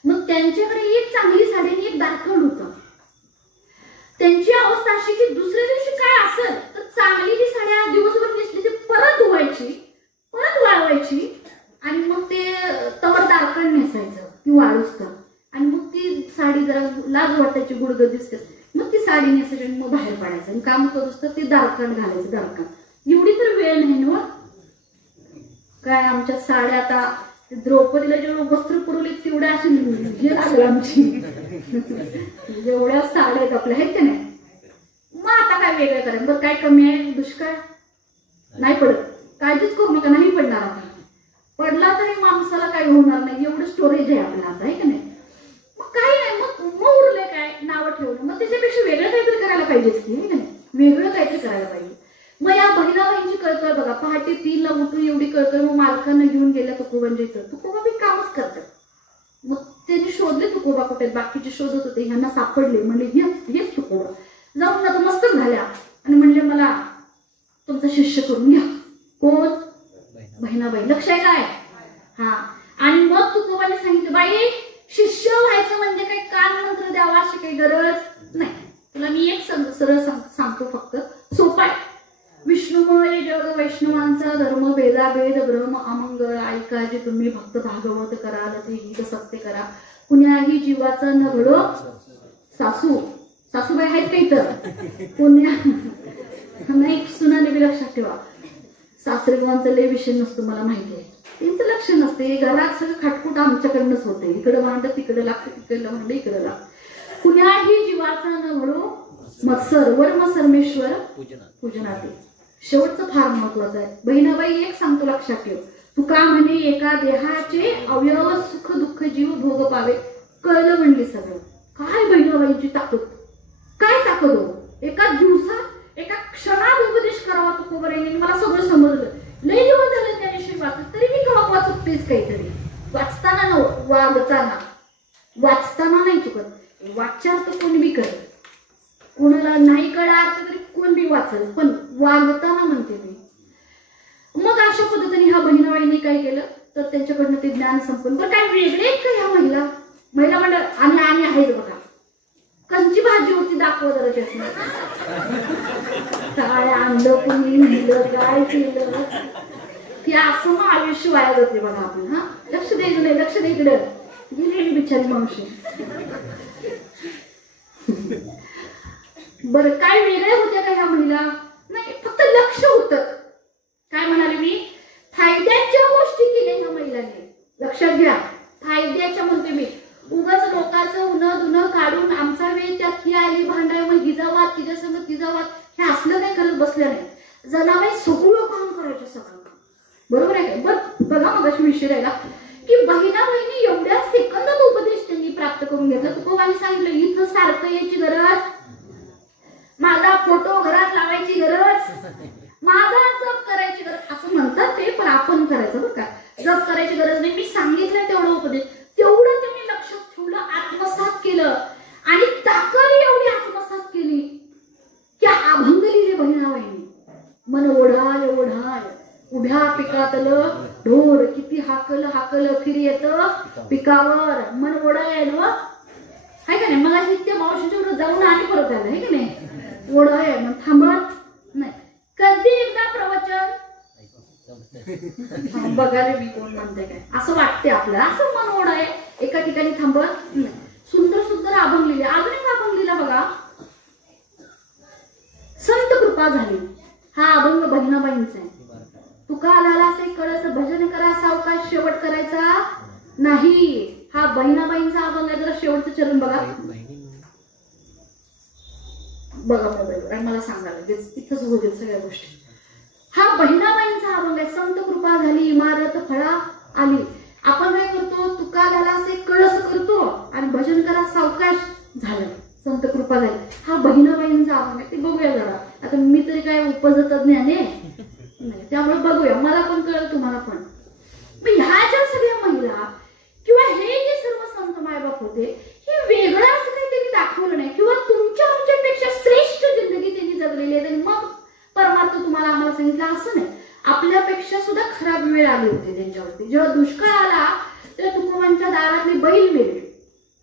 मग त्यांच्याकडे एक चांगली साडी आणि एक दारखंड होतं. त्यांची अवस्था अशी की दुसऱ्या दिवशी काय असेल तर चांगली जी साडी दिवसभर नेसली ती परत धुवायची, परत वाळवायची आणि मग ते तवर दारखंड नेसायचं ती वाळूस तर. आणि मग ती साडी जरा लाज वाटायची, गुडघं दिसते, मग ती साडी नेसायची आणि मग बाहेर पडायचं आणि काम करूच तर ते दारखंड घालायचं. दारखंड एवढी तर वेळ नाही ना काय. आमच्या साड्या आता द्रौपदीला जेवढं वस्त्र पुरवली तेवढ्या अशी हे लागलं आमची, जेवढ्या साड्या आहेत आपल्या, आहेत का नाही. मग आता काय वेगळं करायचं. बरं काय कमी आहे, दुष्काळ नाही पडत, काळजीच करू नका, नाही पडणार. आता पडला तरी माणसाला काही होणार नाही, एवढं स्टोरेज आहे आपलं आता, आहे का नाही. मग काही नाही, मग उरले काय नावं ठेवलं, मग त्याच्यापेक्षा वेगळं काहीतरी करायला पाहिजेच की, नाही वेगळं काहीतरी करायला पाहिजे. मग या बहिणाबाईंची कळतोय बघा, पहाटे 3 ला उठून एवढी कळतोय. मग मालकांना घेऊन गेल्या तुकोबांच्या इथं. तुकोबा बी कामच करतात. मग त्यांनी शोधले तुकोबा कुठे, बाकीचे शोधत होते, ह्यांना सापडले. म्हणले हेच तुकोबा. जाऊन आता मस्तच झाल्या आणि म्हणले मला तुमचं शिष्य करून घ्या. कोण, बहिणाबाई. लक्ष आहे काय. हा. आणि मग तुकोबाने सांगितलं, बाई शिष्य व्हायचं म्हणजे काही कान मंत्र द्यावा अशी काही गरज नाही. तुला मी एक सरळ सांगतो, फक्त सोपा आहे. विष्णुमय जग वैष्णवांचा धर्म, भेदाभेद ब्रह्म अमंगळ ऐका जे तुम्ही भक्त भागवत कराल ते हित सत्य करा. कुण्याही जीवाचा न घडो सासू सासूबाई आहेत काही तर पुण्या नाही, सुनाने बी लक्षात ठेवा. सासरेगावांचा लय विषय नसतो, मला माहिती आहे. त्यांचं लक्ष नसते, घरात सगळं खटखुट आमच्याकडनंच होते. इकडं भांड तिकडे लागतं, तिकडलं भांड इकडे लागतं. कुण्याही जीवाचा न म्हणू मत्सर वर्म सर्मेश्वर पूजनाते. शेवटचं फार महत्वाचं आहे. बहिणाबाई एक सांगतो लक्षात ठेव. तुका म्हणे एका देहाचे अवयव सुख दुःख जीव भोग पावे. कळलं म्हणली सगळं. काय बहिणाबाईची ताकद, काय ताकद हो. एका दिवसात एका क्षणात उपदेश करावा तुकोबारायांनी. मला सगळं समजलं. लय दिवस झाले ज्ञानेश्वरी वाचत, तरी मी केव्हा वाचत तेच काहीतरी. वाचताना न वागताना, वाचताना नाही चुकत. वाच्यार्थ कोण बी करत, कोणाला नाही कळा अर्थ तरी कोण बी वाचल, पण वागताना म्हणते मी. मग अशा पद्धतीने ह्या बहिणाबाईंनी काय केलं तर त्यांच्याकडनं ते ज्ञान संपन्न. बरं काय वेगळे आहेत का ह्या महिला? महिला मंडळ आणि आहेत बघा. कंची भाजी होती दाखव जरा त्यात. काय आणलं कोणी नेलं काय केलं ते असं मग आयुष्य वाया जाते बघा आपण. हा लक्ष द्यायचं नाही, लक्ष द्यायकडे गेलेली बिचारी मावशी. बरं काय वेगळ्या होत्या का ह्या महिला? नाही, फक्त लक्ष होतं. काय म्हणाले मी? फायद्याच्या गोष्टी केल्या ह्या महिलांनी. लक्षात घ्या, फायद्याच्या म्हणते मी. उगाच लोकांचं उन्ह दुनं काढून आमचा वेळ त्यात ही आली भांडाय मग हिजा वाद तिच्या संग तिचा वाद हे असलं काही करत बसल्या नाही. जनाबाई सगळं काम करायचं सगळं. बरोबर आहे का? बघा मग अशी विषय राहिला की बहिणाबाईंनी एवढ्या सेकंदात उपदेश त्यांनी प्राप्त करून घेतला. तुकोबांनी सांगितलं इथं सारखं यायची गरज, माझा फोटो घरात लावायची गरज, माझा जप करायची गरज असं म्हणतात ते, पण आपण करायचं बरं का. जप करायची गरज नाही. मी सांगितलं तेवढं उपदेश, तेवढं त्यांनी लक्षात ठेवलं, आत्मसात केलं आणि ताकद एवढी आत्मसात केली की अभंग लिहिले बहिणाबाईंनी. मन ओढाय ओढाय उभ्या पिकातलं ढोर किती हाकल हाकल फिर येत पिकावर. मन ओढाय ना आहे का नाही? मला त्या मावशीच्या जाऊन आणि परत आलं आहे का नाही? ओढाय मग थांबत नाही. कधी एकदा प्रवचन बघायला मी कोण म्हणते काय असं वाटते आपल्याला. असं मन ओढाय एका ठिकाणी थांबत नाही. सुंदर सुंदर अभंग लिहिले. अजून एक अभंग लिहिला बघा, संत कृपा झाली. हा अभंग बहिणाबाईंचा आहे. तुका लालासे कळस भजन करा सावकाश शेवट करायचा नाही. हा बहिणाबाईंचा अभंग आहे. जरा शेवटचं चरण बघा मोबाईलवर, मला सांगायला तिथंच होतील सगळ्या गोष्टी. हा बहिणाबाईंचा अभंग आहे. संत कृपा झाली इमारत फळा आली. आपण काय करतो? तुका लालासे कळस करतो आणि भजन करा सावकाश झालं. संत कृपा झाली. हा बहिणाबाईंचा अभंग आहे. ते बघूया जरा. आता मी तरी काय उपजतज्ञ आहे नाही, त्यामुळे बघूया. मला पण कळलं, तुम्हाला पण. ह्या ज्या सगळ्या महिला किंवा हे जे सर्व संत मायबाप होते हे वेगळं असं काही त्यांनी दाखवलं नाही, किंवा तुमच्या आमच्यापेक्षा श्रेष्ठ जिंदगी त्यांनी जगलेली आहे आणि मग परमार्थ तुम्हाला आम्हाला सांगितलं असं नाही. आपल्यापेक्षा सुद्धा खराब वेळ आली होती त्यांच्यावरती. जेव्हा दुष्काळ आला तेव्हा तुकोबांच्या दारातले बैल गेले,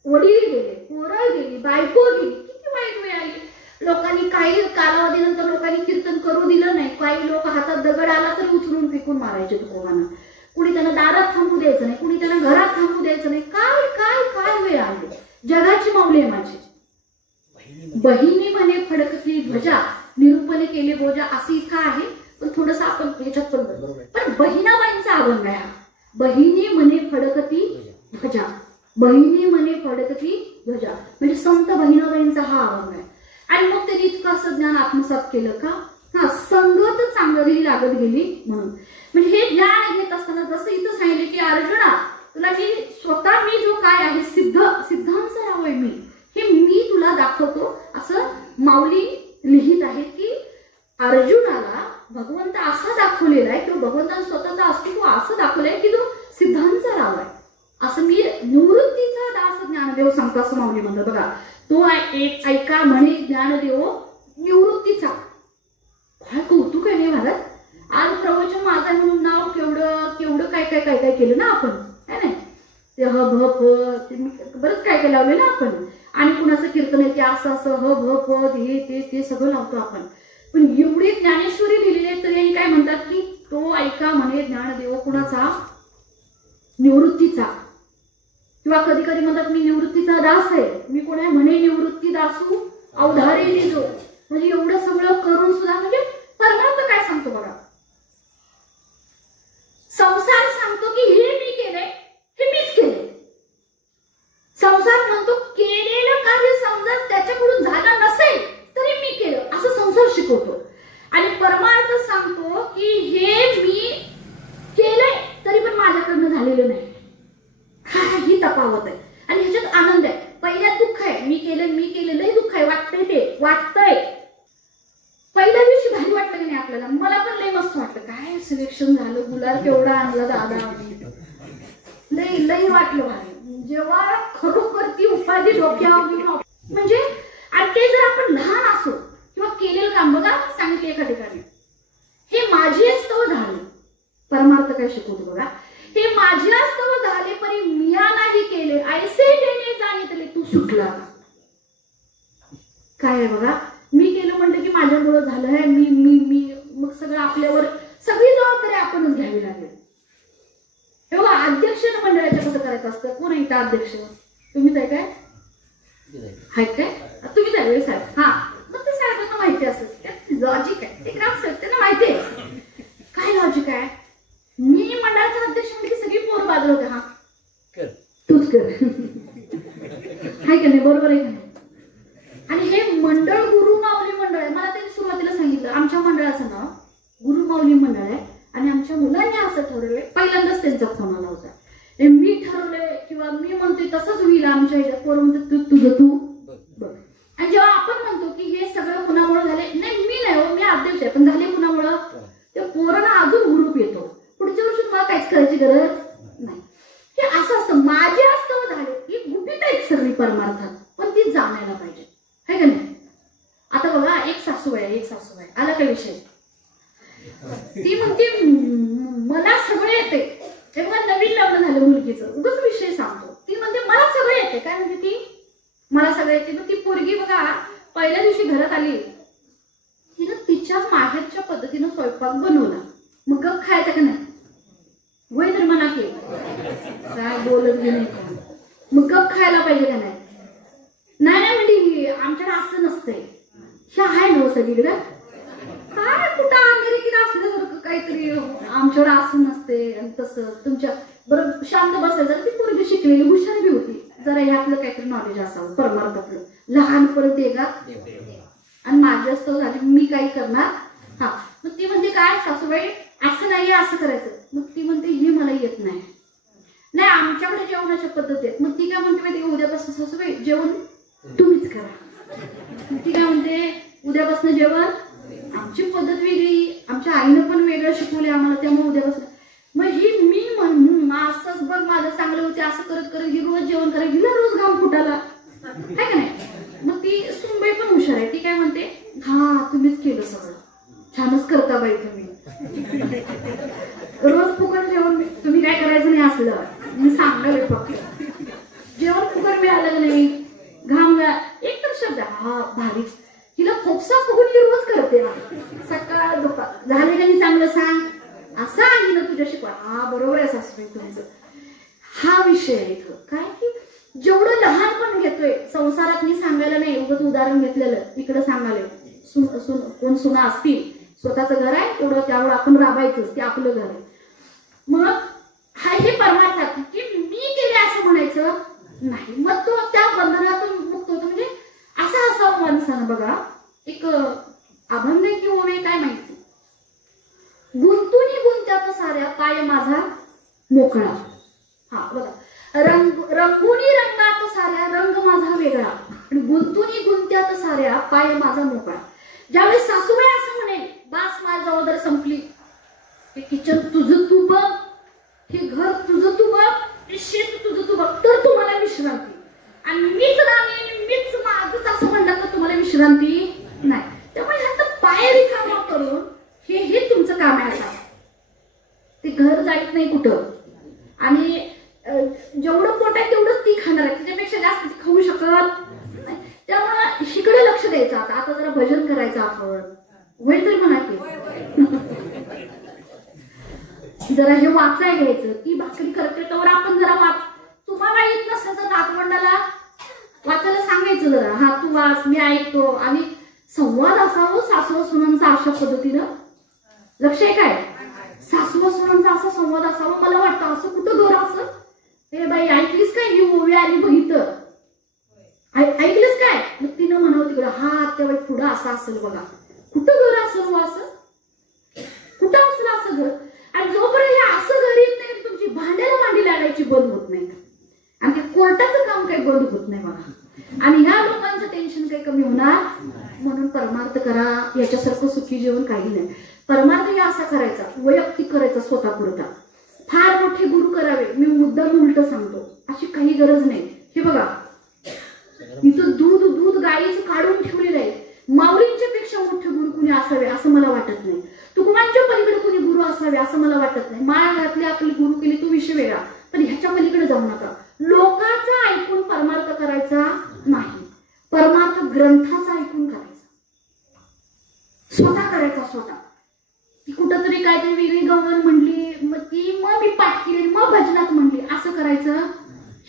वडील गेले, पोरं गेली, बायको गेली. किती वाईट वेळ आली. लोकांनी काही कालावधीनंतर लोकांनी कीर्तन करू दिलं नाही. काही लोक हातात दगड आला तर उचलून फेकून मारायचे तुकोबांना. कुणी त्यांना दारात थांबू द्यायचं नाही, कुणी त्यांना घरात थांबू द्यायचं नाही. काय काय काय वेळ आली. जगाची माऊली आहे माझी. बहिणी म्हणे फडकती ध्वजा निरूपणे केले बोजा असं इथं आहे, पण थोडस आपण ह्याच्यात पण बहिणाबाईंचा अभंग आहे हा. बहिणी म्हणे फडकती ध्वजा, बहिणी म्हणे फडकती ध्वजा म्हणजे संत बहिणाबाईंचा हा अभंग आहे. आणि मग त्यांनी इतकं असं ज्ञान आत्मसात केलं का? हा संगत चांगली लागत गेली म्हणून. म्हणजे हे ज्ञान घेत असताना जसं इथं सांगितले की अर्जुना तुला मी स्वतः मी जो काय आहे सिद्धांत राव आहे मी, हे मी तुला दाखवतो असं माऊली लिहित आहेत की अर्जुनाला भगवंत असा दाखवलेला आहे किंवा भगवंताने स्वतःचा अस्तित्व असं दाखवलंय की तो सिद्धांचा राव आहे. असं मी निवृत्तीचा दास ज्ञानदेव सांगतो असं माऊली म्हणतो बघा. तो एक ऐका म्हणे ज्ञानदेव निवृत्तीचा. काय कौतुक आहे नाही महाराज. आज प्रवचन माझा म्हणून नाव केवढं केवढं काय काय काय काय केलं ना आपण, है नाही? ते ह भ फ बरंच काय काय लावले ना आपण. आणि कुणाचं कीर्तन आहे ते असं असं ह भ फ हे ते सगळं लावतो आपण. पण एवढे ज्ञानेश्वरी लिहिलेले तर यांनी काय म्हणतात की तो ऐका म्हणे ज्ञानदेव कुणाचा? निवृत्तीचा. किंवा कधी कधी म्हणतात मी निवृत्तीचा दास आहे. मी कोण आहे म्हणे निवृत्ती दासू अवधारे लिहितो, म्हणजे एवढं सगळं करून सुद्धा म्हणजे परमार्थ काय सांगतो बघा. संसार सांगतो की हे मी केलंय, हे मीच केलंय. संसार म्हणतो केलेलं कार्य समजा त्याच्याकडून झालं नसेल तरी मी केलं असं संसार शिकवतो. आणि परमार्थ सांगतो की हे मी केलंय तरी पण माझ्याकडनं झालेलं नाही. हा ही तफावत आहे आणि ह्याच्यात आनंद आहे. पहिल्यात दुःख आहे, मी केलं लय दुःख आहे, वाटतंय ते वाटतंय. पहिल्या दिवशी भारी वाटतं की नाही आपल्याला, मला पण लय मस्त वाटतं. काय सिलेक्शन झालं, गुलाब केवढा आणला दादा, लय लय वाटलं भारी. जेव्हा खरोखर ती उपाधी डोक्यावर घेऊन म्हणजे, आणि ते जर आपण लहान असो किंवा केलेलं काम, बघा सांगितले एका ठिकाणी हे माझे स्तव झाले. परमार्थ काय शिकवतो बघा, हे माझे स्तव झाले परी मिया नाही केले, ऐसे देणे जाणितले तू सुटला. काय आहे बघा, मी केलं म्हणलं की माझ्यामुळं झालं आहे, मी मी मी मग सगळं आपल्यावर सगळी जबाबदारी आपणच घ्यावी लागेल. हे बघा, अध्यक्ष मंडळाचं कसं करायचं असतं, कोण आहे इथं अध्यक्ष? तुम्हीच आहे काय? आहेत काय? तुम्हीच आहे साहेब. हा, मग ते साहेबांना माहिती असेल लॉजिक आहे, ते ग्रामसेवक त्यांना माहिती आहे काय लॉजिक आहे. मी मंडळाचा अध्यक्ष म्हणजे सगळी पोर बाजू होते, हा तूच कर हाय का नाही, बरोबर आहे का नाही. आणि हे मंडळ गुरुमाऊली मंडळ आहे. मला त्यांनी सुरुवातीला सांगितलं आमच्या मंडळाचं नाव गुरुमाऊली मंडळ आहे आणि आमच्या मुलांनी असं ठरवलंय. पहिल्यांदाच त्यांचा फोन आला होता. मी ठरवलंय किंवा मी म्हणतोय तसंच होईल आमच्या ह्याच्यात. पोरं म्हणतो तुझं तू बघ. आणि जेव्हा आपण म्हणतो की हे सगळं कुणामुळे झाले, नाही मी नाही हो, मी अध्यक्ष आहे, पण झाले कुणामुळं, त्या पोरांना अजून हुरूप येतो. पुढच्या वर्षी मला काहीच करायची गरज नाही. हे असं असतं, माझे असतं झाले ही गुपित आहेत सगळी परमार्थात, पण ती जाणायला पाहिजे, है का नाही. आता बघा, एक सासूबाई आला काय विषय, ती म्हणते मला सगळं येते. हे बघा, नवीन लग्न झालं मुलगीचं, उगाच विषय सांगतो. ती म्हणते मला सगळं येते. काय म्हणते ती, मला सगळं येते. मग ती पोरगी बघा पहिल्या दिवशी घरात आली, तिनं तिच्या माहेरच्या पद्धतीनं स्वयंपाक बनवला. मग गप खायचं का नाही, वय तर म्हणा की काय बोलत गेली, मग गप खायला पाहिजे का नाही. नाही म्हणजे आमच्याकडे असं नसतंय, हे आहे ना सगळीकडं, काय कुठं अमेरिकेत असल्यासारखं काहीतरी, आमच्याकडे असं नसते. आणि तसं तुमच्या बरोबर शांत बसायचं. ती पोरगी शिकलेली हुशार बी होती, जरा ह्यातलं काहीतरी नॉलेज असावं परमार्थातलं, लहानपर्यंत एकात. आणि माझी असतं झाली मी काही करणार. हा, मग ती म्हणते काय सासूबाई असं नाहीये, असं करायचं. मग ती म्हणते हे मला येत नाही. नाही आमच्याकडे जेवणाच्या पद्धती आहेत. मग ती काय म्हणते माहिती, उद्यापासून सासूबाई जेवण तुम्हीच करा. ती काय म्हणते उद्यापासून जेवण, आमची पद्धत वेगळी, आमच्या आईनं पण वेगळं शिकवले आम्हाला, त्यामुळे उद्यापासून. मग ही मी म्हणून असंच बघ माझं चांगलं होते, असं करत करत ही रोज जेवण करा, हिला रोज घाम फुटाला, आहे का नाही. मग ती सुनबाई पण हुशार आहे. ती काय म्हणते, हा तुम्हीच केलं सगळं, छानच करता बाई तुम्ही, रोज फुकट जेवण तुम्ही काय करायचं नाही असलं, मी सांगणार फक्त जेवण फुकट मिळालं का नाही, घाम एक तर शब्द हा भारीच. हिला खोपसा फुगून ही रोज करते, सकाळ दुपार झाले का नाही चांगलं सांग, असं आहे ना तुझ्या शिकवा. हा बरोबर आहे सासूबाई तुमचं. हा विषय आहे इथं काय की जेवढं लहानपण घेतोय संसारात, मी सांगायला नाही उगाच उदाहरण घेतलेलं, इकडं सांगायला कोण सुना असतील, स्वतःचं घर आहे तेवढं त्यावर आपण राबायचंच, ते आपलं घर आहे. मग हा हे परमार्थात की मी केले असं म्हणायचं नाही. मग तो त्या बंधनातून मुक्त होतो. म्हणजे असं असावं माणसानं. बघा एक अभंग आहे की ओवे काय माहिती, गुंतुनी गुंत्यात साऱ्या पाय माझा मोकळा. हा बघा, रंगुनी रंगात साऱ्या रंग माझा वेगळा, आणि गुंतुनी गुंत्यात साऱ्या पाय माझा मोकळा. ज्यावेळी सासूबाई असं म्हणेल बास माझी जबाबदारी संपली, हे किचन तुझं तू बघ, हे घर तुझं तू बघ, हे शेत तुझं तू बघ, तर तुम्हाला विश्रांती. आणि मीच राणे मीच माझंच असं म्हणलं तर तुम्हाला विश्रांती नाही. त्यामुळे ह्यात पाय रिकामा करून हे तुमचं काम आहे. आता ते घर जायत नाही कुठं, आणि जेवढं पोट आहे तेवढंच ती खाणार आहे, त्याच्यापेक्षा जास्त ती खाऊ शकत नाही. त्यामुळे शिकडे लक्ष द्यायचं. आता जरा भजन करायचं आपण, होईल तरी म्हणा की जरा हे वाचाय घ्यायचं. ती भाकरी करते तर आपण जरा वाच. तुम्हाला येत नसेल तर नातवंडाला वाचायला सांगायचं जरा, हा तू वाच मी ऐकतो, आणि संवाद असावं सासू सुनांचा अशा पद्धतीनं. लक्ष आहे काय? सासू सुनांचा असा संवाद असावा. मला वाटतं असं कुठं घर असं, हे बाई ऐकलीस काय ही ओवी आली बघित, ऐकलीस काय? मग तिनं म्हणावं तिकडं, हा त्या बाई पुढं असं असेल बघा. कुठं घर असेल असं, कुठं असेल असं घर? आणि जोपर्यंत हे असं घर येत नाही तुमची भांड्याला भांडी लागायची बंद होत नाही, आणि ते कोर्टाचं काम काही बंद होत नाही बघा. आणि ह्या लोकांचं टेन्शन काही कमी होणार. म्हणून परमार्थ करा, याच्यासारखं सुखी जीवन काही नाही. परमार्थ हे असा करायचा, वैयक्तिक करायचा स्वतःपुरता. फार मोठे गुरु करावे, मी मुद्दाम उलट सांगतो, अशी काही गरज नाही. हे बघा इथं दूध दूध गाईचं काढून ठेवलेलं आहे. माऊलींच्या पेक्षा मोठे गुरु कुणी असावे असं मला वाटत नाही. तुकोबांच्या पलीकडे कुणी गुरु असावे असं मला वाटत नाही. माळ घातली आपली गुरु केली तो विषय वेगळा, पण ह्याच्या पलीकडे जाऊ नका. लोकांचा ऐकून परमार्थ करायचा नाही, परमार्थ ग्रंथाचा ऐकून करायचा, स्वतः करायचा स्वतः. ती कुठंतरी काहीतरी वेगळी गवळण म्हणली, मग ती मग मी पाठ केली, मग भजनात म्हणली, असं करायचं.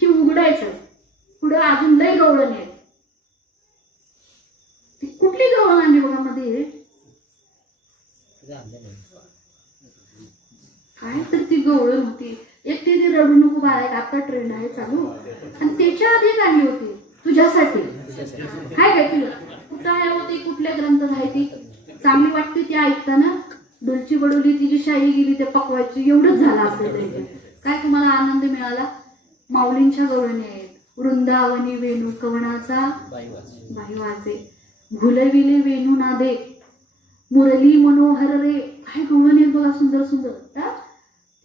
ही उघडायचं, पुढे अजून लय गवळण आहे. ती कुठली गवळण आणली बघा मध्ये, काय तर ती गवळण होती. एक ती रडू नको बाळा, आता ट्रेंड आहे चालू, आणि त्याच्या आधी एक आणली होती तुझ्यासाठी. काय काय तुला कुठं आहे होती, कुठल्या ग्रंथात आहे ती, चांगली वाटते ती ऐकताना. डुलची बडुली तिची शाही गेली ते पकवायची, एवढंच झालं असेल. काय तुम्हाला आनंद मिळाला? माऊलींच्या गवळणी आहेत. वृंदावनी वेणू कवणाचा बाई वाजे, भुलविले वेणू नादे, मुरली मनोहर रे. काय गवळणी आहेत बघा, सुंदर सुंदर.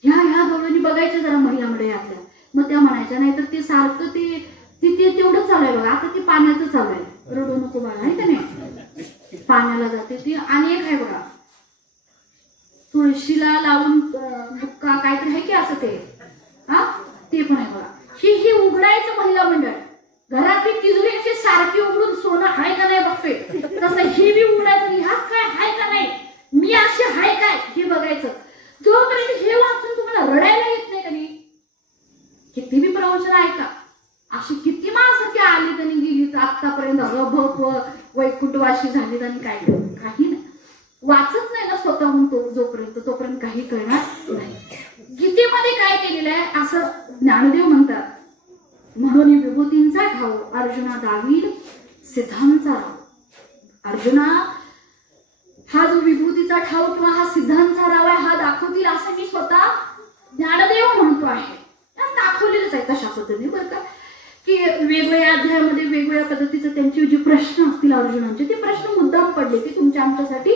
ह्या गवळणी बघायच्या जरा महिला मंडळी आपल्या, मग त्या म्हणायच्या. नाहीतर ते सारखं ते तेवढंच चालू आहे बघा. आता ते पाण्याचं चालू आहे, रडू नको बाळा, आहे का नाही, पाण्याला जाते ती. आणि एक आहे बघा, तुळशीला लावून बुक्का काहीतरी आहे की असं ते, हा ते पण आहे बघा. ही उघडायचं महिला मंडळ. घरातली तिजोरी अशी सारखी उघडून सोनं हाय का नाही बघते, तसं ही बी उघडायचं. ह्यात काय हाय का नाही, मी अशी हाय काय हे बघायचं. जोपर्यंत हे वाचून तुम्हाला रडायला येत नाही का नाही, किती बी प्रवचन ऐका, अशी किती माणसं ती आली त्यांनी गेली आतापर्यंत रभप वैकुंठवाशी झाली, आणि काही नाही वाचत नाही ना स्वतःहून तोपर्यंत काही कळणार नाही. गीतेमध्ये काय केलेलं आहे असं ज्ञानदेव म्हणतात. म्हणून विभूतींचा ठाव अर्जुना दावील सिद्धांचा राव. अर्जुना हा जो विभूतीचा ठाव किंवा हा सिद्धांचा राव आहे हा दाखवतील असं मी स्वतः ज्ञानदेव म्हणतो आहे. दाखवलेलंच आहे तशा पद्धतीने बरं का, की वेगवेगळ्या अध्यायामध्ये वेगवेगळ्या पद्धतीचे त्यांचे जे प्रश्न असतील अर्जुनांचे, ते प्रश्न मुद्दाम पडले की तुमच्या आमच्यासाठी.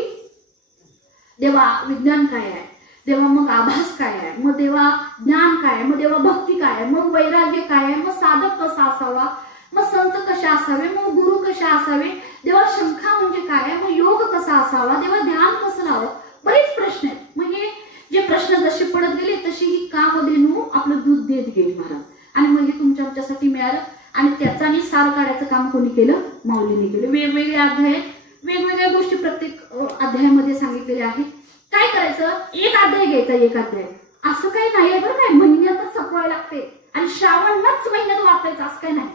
देवा विज्ञान काय आहे, देवा मग आभास काय आहे, मग देवा ज्ञान काय आहे, मग देवा भक्ती काय आहे, मग वैराग्य काय आहे, मग साधक कसा असावा, मग संत कशा असावे, मग गुरु कशा असावे, देवा शंखा म्हणजे काय आहे, मग योग कसा असावा, देवा ध्यान कसं लावावं. बरेच प्रश्न आहेत. मग हे जे प्रश्न जसे पडत गेले तशी ही कामधेनू आपलं दूध देत गेली महाराज. आणि मग हे तुमच्या आमच्यासाठी मिळालं, आणि त्याचा मी सार काढायचं काम कोणी केलं, माऊलीने केलं. वेगवेगळे अध्याय वेगवेगळ्या गोष्टी प्रत्येक अध्यायामध्ये सांगितलेल्या आहेत. काय करायचं, एक अध्याय घ्यायचा, एक अध्याय असं काही नाही बरं काय, महिन्यातच संपवायला लागते, आणि श्रावणच महिन्यात वाचायचं असं काही नाही.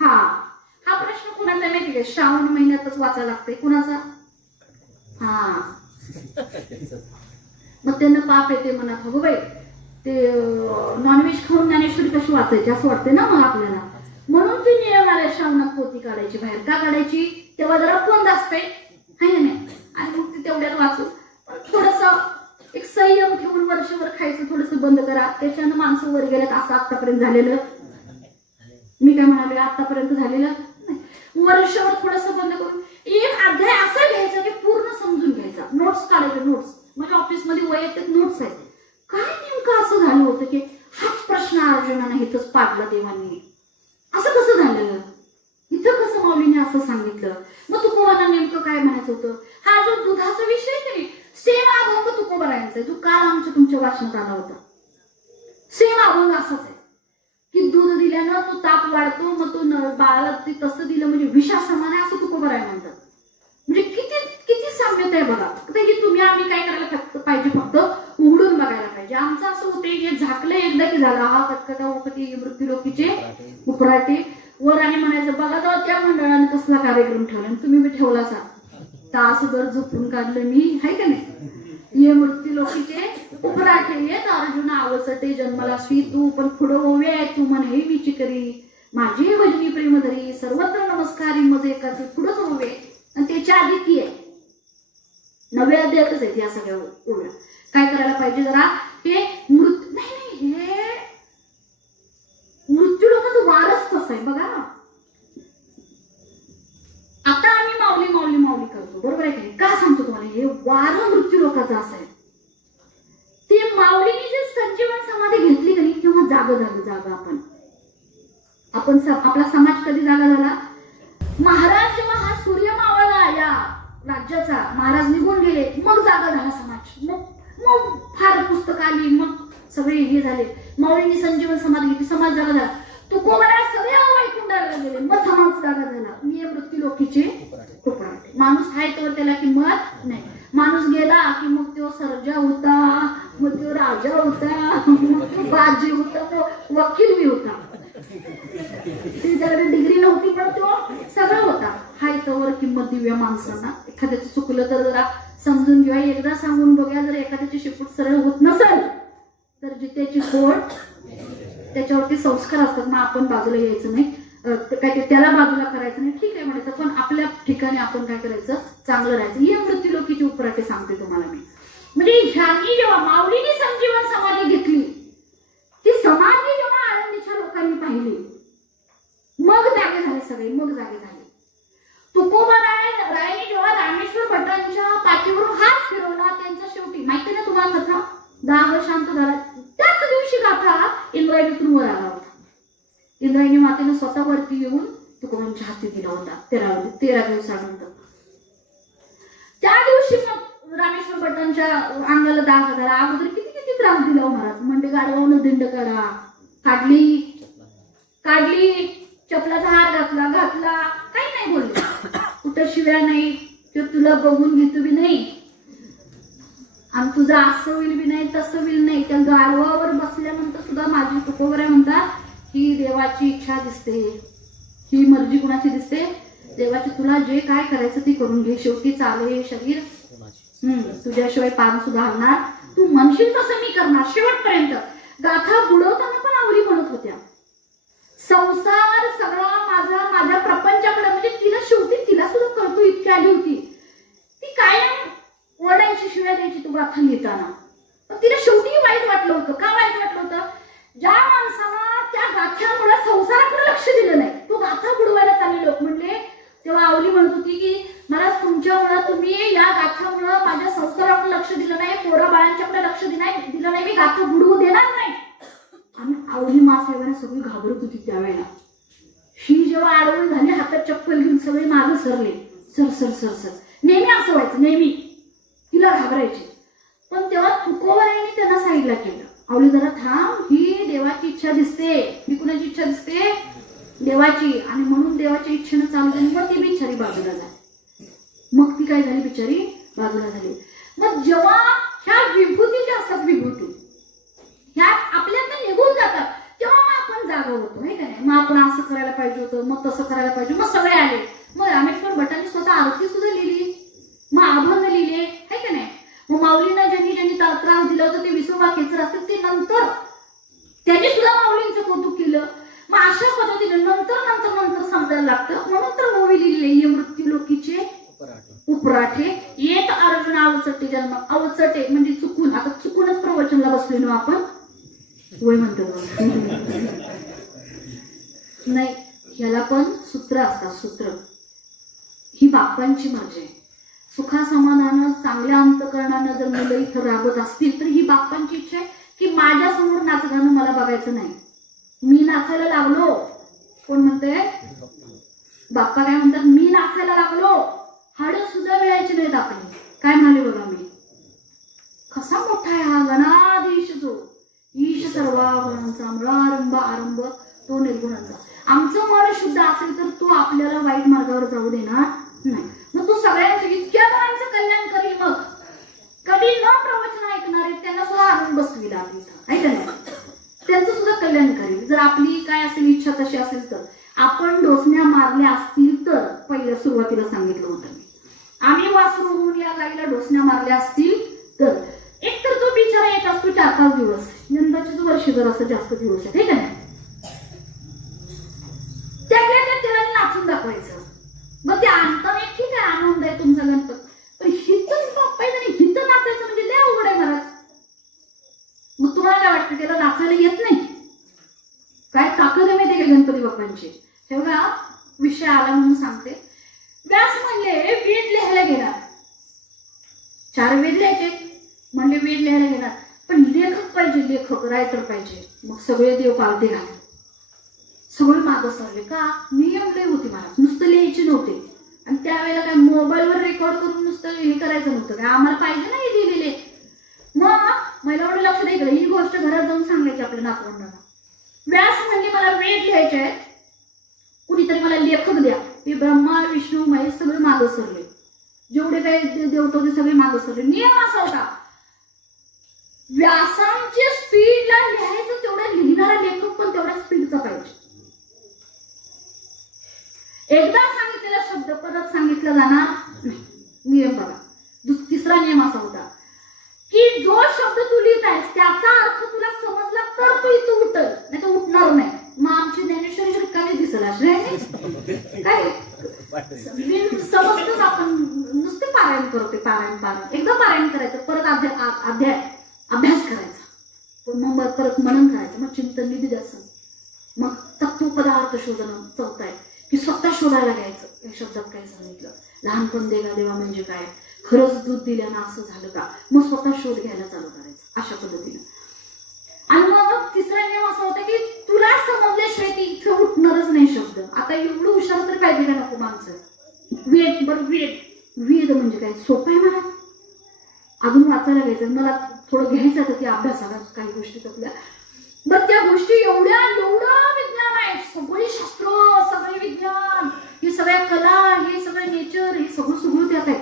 हा प्रश्न कुणाचा माहिती आहे, श्रावण महिन्यातच वाचायला लागते कुणाचा? मग त्यांना पाप येते मनात, हो बाई ते नॉनव्हेज खाऊन ज्ञानेश्वरी कशी वाचायची असं वाटते ना मग आपल्याला. म्हणून ती नियम आले श्रावणात पोथी काढायची बाहेर. का काढायची, तेव्हा जरा बंद असते आहे नाही, आणि मग ती तेवढ्यात वाचू. पण थोडस एक संयम ठेवून वर्षभर खायचं थोडस बंद करा, त्याच्यानं माणसं वर गेल्यात. असं आतापर्यंत झालेलं, मी काय म्हणाले आतापर्यंत झालेलं नाही. वर्षभर थोडस बंद करून एक अध्याय असा घ्यायचा की पूर्ण समजून घ्यायचा. नोट्स काढायचे, नोट्स म्हणजे ऑफिसमध्ये वैयक्तिक नोट्स आहेत. काय नेमकं असं झालं होतं की हाच प्रश्न अर्जुनाने इथंच पाडला देवांनी, असं कसं झालं, इथं कसं माऊलीने असं सांगितलं. मग तुकोबांना नेमकं काय म्हणायचं होतं. हा जो दुधाचा विषय की सेम अभंग तुकोबारायांचा जो काल आमच्या तुमच्या वाचनात आला होता, सेम अभंग असाच आहे की दूध दिल्यानं तो ताप वाढतो, मग तो बाळाला ते तसं दिलं म्हणजे विषा समान आहे असं तुकोबाराय म्हणतात. म्हणजे किती किती साम्यता आहे बघा. की तुम्ही आम्ही काय करायला पाहिजे, फक्त उघडून बघायला पाहिजे. आमचं असं होते हे झाकलं एकदा की झालं, हा कटकटा ओकटी मृत्यूलोकीचे उपराटे वर आणि म्हणायचं बघा तो त्या मंडळाने कसला कार्यक्रम ठेवला आणि तुम्ही बी ठेवला सा तासभर झोपून काढलं मी हाय का नाही. ये मृत्यू लोकीचे उपराठे येत अर्जुन आवसटे जन्मला स्वी तू पण पुढं ओवे तू मन हे विची करी माझी भजनी प्रेम धरी सर्वत्र नमस्कारी मजे करते पुढंच ओवे आणि त्याच्या आधी ती आहे 9व्या अध्यायातच आहेत या सगळ्या ओव्या. काय करायला पाहिजे जरा हे मृत्यू नाही हे मृत्यू लोकांचं वारच कसं आहे बघा ना. आता आम्ही माऊली माऊली माऊली करतो बरोबर आहे की का सांगतो तुम्हाला हे वार मृत्यू लोकांचं असं आहे. ते माऊलीने जे संजीवन समाधी घेतली का नाही तेव्हा जागा झालं जागा आपण आपला समाज कधी जागा झाला. महाराज जेव्हा हा सूर्य मावळला या राज्याचा महाराज निघून गेले मग जागा झाला समाज. मग फार पुस्तक आली मग सगळे हे झाले. माऊलीने संजीवन समाधी घेतली समाज जागा झाला. तुकोबरा सगळे वैकुंठाला गेले मग समाज जागा झाला. मी मृत्यू लोकीचे उपराठे. माणूस आहे तर त्याला किंमत नाही. माणूस गेला की मग तो सर्जा होता मग तो राजा होता मग तो बाजी होता तो वकील बी होता. त्याच्याकडे डिग्री नव्हती पण तो सगळं होता. हाय तोवर किंमत दिव्या माणसांना. एखाद्याचं चुकलं तर जरा समजून घेऊया एकदा सांगून बघूया. जर एखाद्याची शिपूट सरळ होत नसेल तर जित्याची खोड त्याच्यावरती संस्कार असतात मग आपण बाजूला यायचं नाही. काय ते त्याला बाजूला करायचं नाही ठीक आहे म्हणायचं पण आपल्या ठिकाणी आपण काय करायचं चांगलं राहायचं. ही मृत्यू लोकीची उपराटे सांगते तुम्हाला मी. म्हणजे ह्यांनी जेव्हा माऊलीने संजीवन समाधी घेतली ती समाधी जेव्हा आळंदीच्या लोकांनी पाहिली मग जागे झाले सगळे मग जागे झाले. तुकोबा रायने जेव्हा रामेश्वर भटांच्या पाठीवरून हात फिरवला त्यांचा शेवटी माहिती ना तुम्हाला कथा 10 वर्ष शांत झाला त्याच दिवशी गाथा इंद्रायणीतून वर आला होता. इंद्रायणी मातेने स्वतः वरती येऊन तुकोबांच्या हाती दिला होता 13 दिवसानंतर. त्या दिवशी मग रामेश्वर भटांच्या अंगाला दाग झाला. अगोदर किती त्रास दिला महाराज म्हणजे गाडवानं दिंड काढली चपलाचा हार घातला काही नाही बोलले. कुठं शिव्या नाही तो तुला बघून घेतो बी नाही आणि तुझं असं होईल बी नाही तसं होईल नाही. त्या गाढवावर बसल्यानंतर सुद्धा माझी तुकोबरा म्हणतात ही देवाची इच्छा दिसते ही मर्जी कुणाची दिसते देवाची. तुला जे काय करायचं ते करून घे शेवटी चाले शरीर तुझ्याशिवाय पान सुद्धा हलणार तू म्हणशील तसं मी करणार शेवटपर्यंत. गाथा बुडवताना पण आवली म्हणत होत्या संसार सगळा माझ्या प्रपंचाकडे म्हणजे तिला शेवटी तिला सुद्धा करतो इतकी आली होती. ती कायम ओरडायची शिव्या द्यायची तू गाथा लिहिताना पण तिला शेवटी वाईट वाटलं होतं. का वाईट वाटलं होतं ज्या माणसाला त्या गाथ्यामुळे संसाराकडे लक्ष दिलं नाही तो गाथा बुडवायला चालले लोक म्हणले तेव्हा आवली म्हणत होती की मला तुमच्यामुळे तुम्ही या गाथ्यामुळे माझ्या संसाराकडे लक्ष दिलं नाही पोरा बाळांच्याकडे लक्ष दिलं नाही मी गाथा बुडवू देणार नाही. आणि आवली मासाहेबांना सगळी घाबरत होती त्यावेळेला. ही जेव्हा आडवण झाली हातात चप्पल घेऊन सगळे मागे सरले सर नेहमी असं व्हायचं नेहमी तिला घाबरायची. पण तेव्हा तुकोबरायांनी त्यांना साईडला केलं आवली जरा थांब ही देवाची इच्छा दिसते. ही कुणाची इच्छा दिसते देवाची आणि म्हणून देवाच्या इच्छेनं चालू झाली मग ती बिचारी बाजूला झाली. मग ती काय झाली बिचारी बाजूला झाली. मग जेव्हा ह्या विभूती ज्या असतात विभूती ह्या आपल्याला निघून जातात तेव्हा मग आपण जागा होतो हे का नाही. मग आपण असं करायला पाहिजे होतं मग तसं करायला पाहिजे मग सगळे आले. मग रामेश्वर भटांनी स्वतः आरती सुद्धा लिहिली मग अभंग लिहिले हे का नाही. मग माऊलींना ज्यांनी त्रास दिला होता ते विसोबा केसर असतात ते नंतर त्यांनी सुद्धा माऊलींचं कौतुक केलं. मग अशा पद्धतीने नंतर समजायला लागतं म्हणून तर ओवी लिहिलेली मृत्यू लोकीचे उपराठे येत अर्जुन अवचटे जन्म. अवचटे म्हणजे चुकून आता चुकूनच प्रवचनला बसलेलो आपण वय म्हणतो नाही ह्याला पण सूत्र असतात सूत्र. ही बापांची मर्जी आहे. सुखासमाधानं चांगल्या अंतकरणानं जर मुलं इथं राबत असतील तर ही बापांची इच्छा आहे की माझ्या समोर नाचगाणं मला बघायचं नाही. मी नाचायला लागलो कोण म्हणतंय बाप्पा काय म्हणतात मी नाचायला लागलो हाड सुद्धा मिळायची नाहीत आपली. काय म्हणाले बघा मी कसा मोठा आहे हा गणाधीश जो ईश सर्वाभरणांचा मृळारंभ आरंभ तो निर्गुणांचा. आमचं मन शुद्ध असेल तर तो आपल्याला वाईट मार्गावर जाऊ देणार नाही. मग तो सगळ्यांचं इतक्या जणांचं कल्याण करील मग कधी न प्रवचन ऐकणारे त्यांना सुद्धा आणून बसविला आपली ऐका नाही त्यांचं सुद्धा कल्याण करेल जर आपली काय असेल इच्छा तशी असेल तर. आपण ढोसण्या मारल्या असतील तर, पहिल्या सुरुवातीला सांगितलं होतं मी, आम्ही वासरू होऊन या गाईला ढोसण्या मारल्या असतील तर, एक तर तो बिचारा येत असतो 4-5 दिवस, यंदाचेच वर्ष जर असं जास्त दिवस आहे, ठीक आहे. त्याला नाचून दाखवायचं. मग ते आणताना ठीक आहे, आनंद आहे तुमचा गणपती, पण हिथं पाहिजे नाही, हिथं नाचायचं म्हणजे लय अवघड आहे महाराज. मग तुम्हाला काय वाटतं त्याला नाचायला येत नाही? काय ताकद आहे माहिती का गणपती बाप्पांची? तेव्हा विषय आला म्हणून सांगते. व्यास म्हणले वेद लिहायला घेणार, 4 वेद लिहायचे म्हणले, वेद लिहायला घेणार, पण लेखक पाहिजे, लेखक रायटर पाहिजे. मग सगळे देव पालथे घाले, सगळे मागं सरले. का? नियम लय होते महाराज, नुसतं लिहायचे नव्हते. आणि त्यावेळेला काय मोबाईलवर रेकॉर्ड करून नुसतं हे करायचं नव्हतं काय, आम्हाला पाहिजे ना हे लिहिलेले. मग मला एवढं लक्ष द्यायचं, ही गोष्ट घरात जाऊन सांगायची आपल्या नातवंडांना. व्यास म्हणले मला वेद लिहायचे आहेत, कुणीतरी मला लेखक द्या. हे ब्रह्मा विष्णू महेश सगळे मागं सरले, जेवढे काही देवतो ते सगळे मागं सरले. नियम असा होता, व्यासांच्या स्पीडला लिहायचं तेवढा लिहिणारा लेखक पण तेवढ्या स्पीडचा पाहिजे. एकदा सांगितलेला शब्द परत सांगितला जाणार नाही. नियम बघा. तिसरा नियम असा होता की जो शब्द तू लिहित आहेस त्याचा अर्थ तुला समजला तर तू इथं उठल, नाही तर उठणार नाही. मग आमची ज्ञानेश्वरी रिकामी दिसेल अशी काय समजतच. आपण नुसते पारायण करतो, पारायण एकदा पारायण करायचं, परत अभ्यास करायचा, मग परत मनन करायचं, मग चिंतन निधी द्यायचं, मग तत्व पदार्थ शोधणं. चौथा आहे की स्वतः शोधायला घ्यायचं. या शब्दात काय सांगितलं? लहानपण देगा देवा म्हणजे काय, खरंच दूध दिल्यानं असं झालं का, मग स्वतः शोध घ्यायला चालू करायचं अशा पद्धतीनं. आणि मग तिसरा नियम असा होता की तुला समजल्याशिवाय ती इथं उठणारच नाही शब्द. आता एवढं हुशार तर पाहिजे का नको माणसं? वेद, बरं वेद म्हणजे काय? सोपं आहे मला, अजून वाचायला घ्यायचं, मला थोडं घ्यायचं होतं ते अभ्यासाला काही गोष्टी त्यातल्या. बरं त्या गोष्टी एवढं विज्ञान आहे, सगळे शास्त्र, सगळे विज्ञान, हे सगळ्या कला, हे सगळं नेचर, हे सगळं त्यात आहे.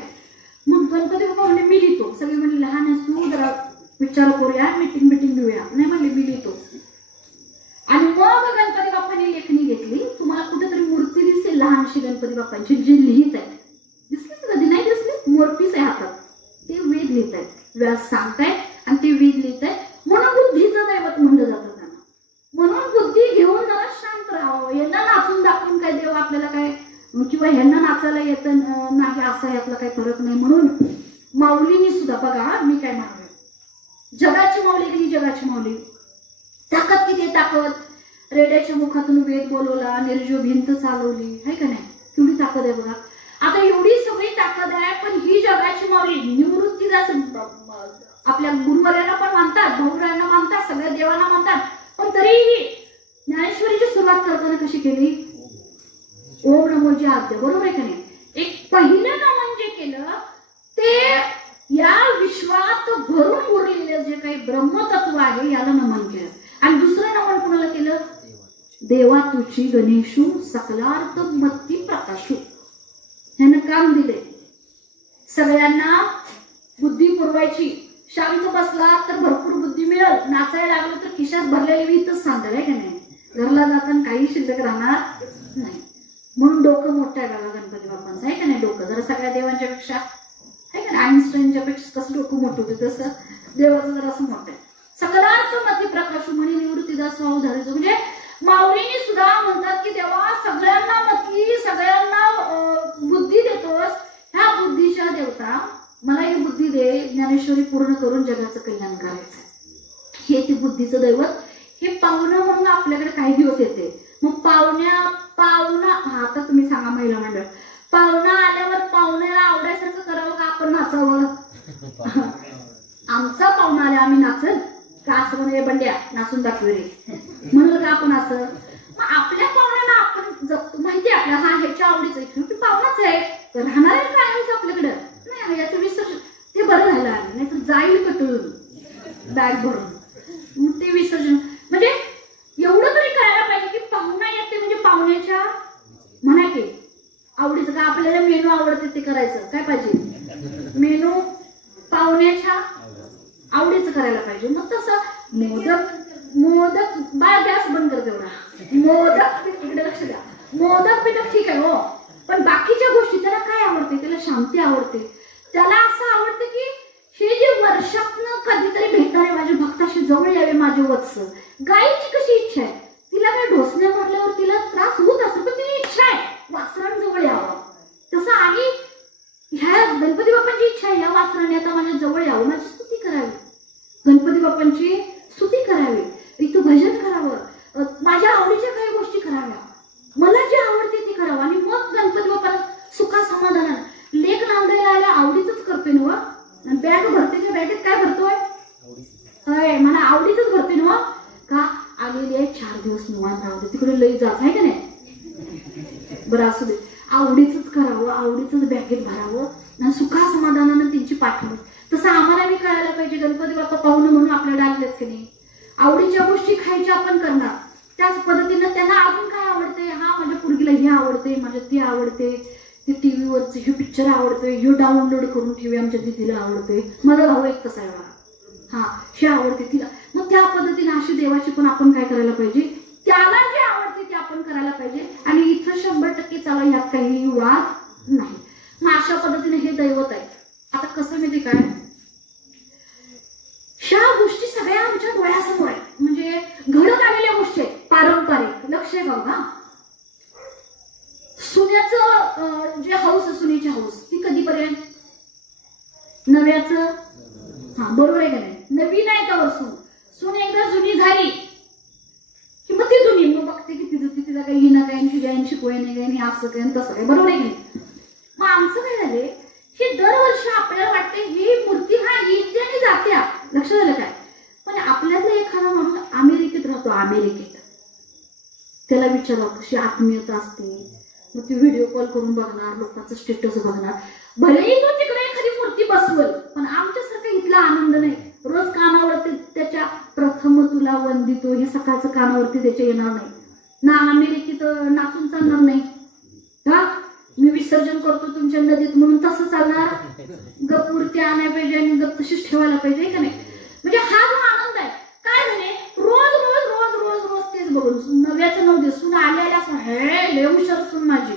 मग गणपती बाप्पा म्हणले मी लिहितो. सगळे म्हणले लहान आहेस तू, जरा विचार करूया, मीटिंग घेऊया. नाही म्हणले मी लिहितो. आणि मग गणपती बाप्पांनी लेखणी घेतली. तुम्हाला कुठेतरी मूर्ती दिसेल लहानशी गणपती बाप्पांची, जी लिहित आहे. दिसलीच कधी? नाही दिसली? मोरपीस आहे हातात, ते वेद लिहित आहेत. व्यास सांगतायत आणि ते वेद लिहित आहेत. म्हणून बुद्धीचं दैवत म्हणलं जातं त्यांना. म्हणून बुद्धी घेऊन जरा शांत राहावं. यांना नाचून दाखवून काय देव आपल्याला काय, किंवा ह्यांना नाचायला येतं नाही असं यातला काही फरक नाही. म्हणून माऊलींनी सुद्धा बघा, मी काय म्हणाले, जगाची माऊली ही जगाची माऊली. ताकद किती ताकद, रेड्याच्या मुखातून वेद बोलवला, निर्जीव भिंत चालवली, आहे का नाही? केवढी ताकद आहे बघा. आता एवढी सगळी ताकद आहे, पण ही जगाची माऊली निवृत्तीदास आपल्या गुरुवर्यांना पण मानतात, भाऊरायांना मानतात, सगळ्या देवांना मानतात, पण तरीही ज्ञानेश्वरीची सुरुवात करताना कशी केली? ओम नमोची आद्य, बरोबर आहे का नाही? एक पहिलं नमन जे केलं ते या विश्वात भरून उरलेलं जे काही ब्रह्मतत्व आहे याला नमन केलं. आणि दुसरं नमन कोणाला केलं? देवा तुझी गणेशू सकलार्थ मत्ती प्रकाशू. ह्यानं काम दिले सगळ्यांना बुद्धी पुरवायची. शांत बसला तर भरपूर बुद्धी मिळेल, नाचायला लागलं तर खिशात भरलेली वीतच सांगेल, आहे का नाही? घरला जाताना काही शिल्लक राहणार नाही. म्हणून डोकं मोठं आहे बघा गणपती बाप्पांचं, आहे का नाही? डोकं जरा सगळ्या देवांच्या पेक्षा, आहे का नाही? आईन्स्टाईनच्या पेक्षा कसं डोकं मोठं होतं तसं देवाचं जरा असं मोठं आहे. सकलार्थ मती प्रकाशू म्हणे निवृत्तीदास भाऊ धरायचो. म्हणजे माऊलींनी सुद्धा म्हणतात की देवा सगळ्यांना मती, सगळ्यांना बुद्धी देतोस, ह्या बुद्धीच्या देवता मला ही बुद्धी दे, ज्ञानेश्वरी पूर्ण करून जगाचं कल्याण करायचं. हे ते बुद्धीचं दैवत. हे पाहुणं म्हणून आपल्याकडे काही दिवस येते. मग पाहुणा आता तुम्ही सांगा महिला मंडळ, पाहुणा आल्यावर पाहुण्याला आवडायसारखं करावं का आपण नाचावं? आमचा पाहुणा आल्या आम्ही नाचल का असं म्हणजे बंड्या नाचून दाखवे रे म्हणलं का आपण असं? मग आपल्या पाहुण्याला आपण जपतो, माहिती आपल्या हा ह्याच्या आवडीचं की पाहुणाच आहे, राहणार आहे काय आपल्याकडं नाही, याचं विसर्जन ते बरं झालं आहे, नाही तर जाईल कटून बॅग भरून. मग ते विसर्जन म्हणजे एवढं तरी कळायला पाहिजे की पाहुणा येते म्हणजे पाहुण्याच्या म्हणा की आवडीचं का आपल्याला मेनू आवडते ते करायचं. काय पाहिजे? मेनू पाहुण्याच्या आवडीचं करायला पाहिजे. मग तसं मोदक बाय गॅस बंद कर तेवढा. मोदक इकडे लक्ष द्या. मोदक बिदक ठीक आहे हो, पण बाकीच्या गोष्टी त्याला काय आवडते? त्याला शांती आवडते. त्याला असं आवडतं की हे जे वर्षातनं कधीतरी भेटणारे माझे भक्ताशी जवळ यावे माझे वत्स. गायीची कशी इच्छा आहे, तिला काय ढोसण्या मारल्यावर तिला त्रास होत असेल पण तिची इच्छा आहे वासरांजवळ यावं. तसं आणि ह्या गणपती बाप्पांची इच्छा आहे या वासराने आता माझ्या जवळ यावं, माझी स्तुती करावी, गणपती बाप्पांची स्तुती करावी, इथं भजन करावं, माझ्या आवडीच्या काही गोष्टी कराव्या, मला जे आवडते ते करावं. आणि मग गणपती बाप्पाला सुखा समाधानानं लेख नांदायला आल्या आवडीच करतोय ना. बॅग भरते त्या बॅगेत काय भरतोय? मला आवडीच भरते ना. का आलेले 4 दिवस निवांत राहू दे, तिकडे लई जात आहे का नाही? बरं असू दे, आवडीच करावं, आवडीच बॅगेत भरावं आणि सुखा समाधानानं त्यांची पाठवण. तसं आम्हाला बी कळायला पाहिजे गणपती बाप्पा पाहुणं म्हणून आपल्याला डाकलेत की नाही. आवडीच्या गोष्टी खायच्या आपण करणार, त्याच पद्धतीनं त्यांना अजून काय आवडते? हा माझ्या पोरगीला हे आवडते, माझ्या ते आवडते, ते टीव्हीवरचे हे पिक्चर आवडतोय, हे डाउनलोड करून ठेवी आमच्या दिदीला आवडतोय, माझा भाऊ एक कसा आहे बघा, हा हे आवडते तिला. मग त्या पद्धतीने अशी देवाची पण आपण काय करायला पाहिजे? त्याला जे आवडते ते आपण करायला पाहिजे. आणि इथं 100% चाला, यात काही वाद नाही. मग अशा पद्धतीने हे दैवत आहे. आता कसं माहिती काय, ह्या गोष्टी सगळ्या आमच्या डोळ्यासमोर आहेत, म्हणजे घडत आलेल्या गोष्टी आहेत पारंपरिक. लक्ष आहे बघा, सुन्याचं जे हौस, सुनेची हौस ती कधीपर्यंत? नव्याचं, हा बरोबर आहे का नाही? नवीन आहे का सून, सून एकदा जुनी झाली की मग ती जुनी, मग बघते की तिला काही ही ना काय, तिला शिकवाय नाही काय, असं काय तसं काय, बरोबर आहे की नाही? मग आमचं काय झाले, हे दरवर्षी आपल्याला वाटते ही मूर्ती हा येते आणि जात्या, लक्ष झालं काय? पण आपल्यातला एखादा माणूस अमेरिकेत राहतो, अमेरिकेत, त्याला विचारावं कशी आत्मीयता असते. मग ती व्हिडिओ कॉल करून बघणार, लोकांचं स्टेटस बघणार, भलेही तो तिकडे एखादी मूर्ती बसवल, पण आमच्यासारखा इथला आनंद नाही. रोज कानावरती त्याच्या प्रथम तुला वंदितो हे सकाळचं कानावरती त्याच्या येणार नाही ना. अमेरिकेत नाचून चालणार नाही का, मी विसर्जन करतो तुमच्या नदीत म्हणून तसं चालणार? गप मूर्ती आणायला पाहिजे आणि गप तशीच ठेवायला पाहिजे का नाही? म्हणजे हा जो आनंद आहे काय झाले, रोज रोज रोज रोज रोज तेच बघून नव्याचं 9 दिवस सून आलेल्या हे लय हुशार सून माझी,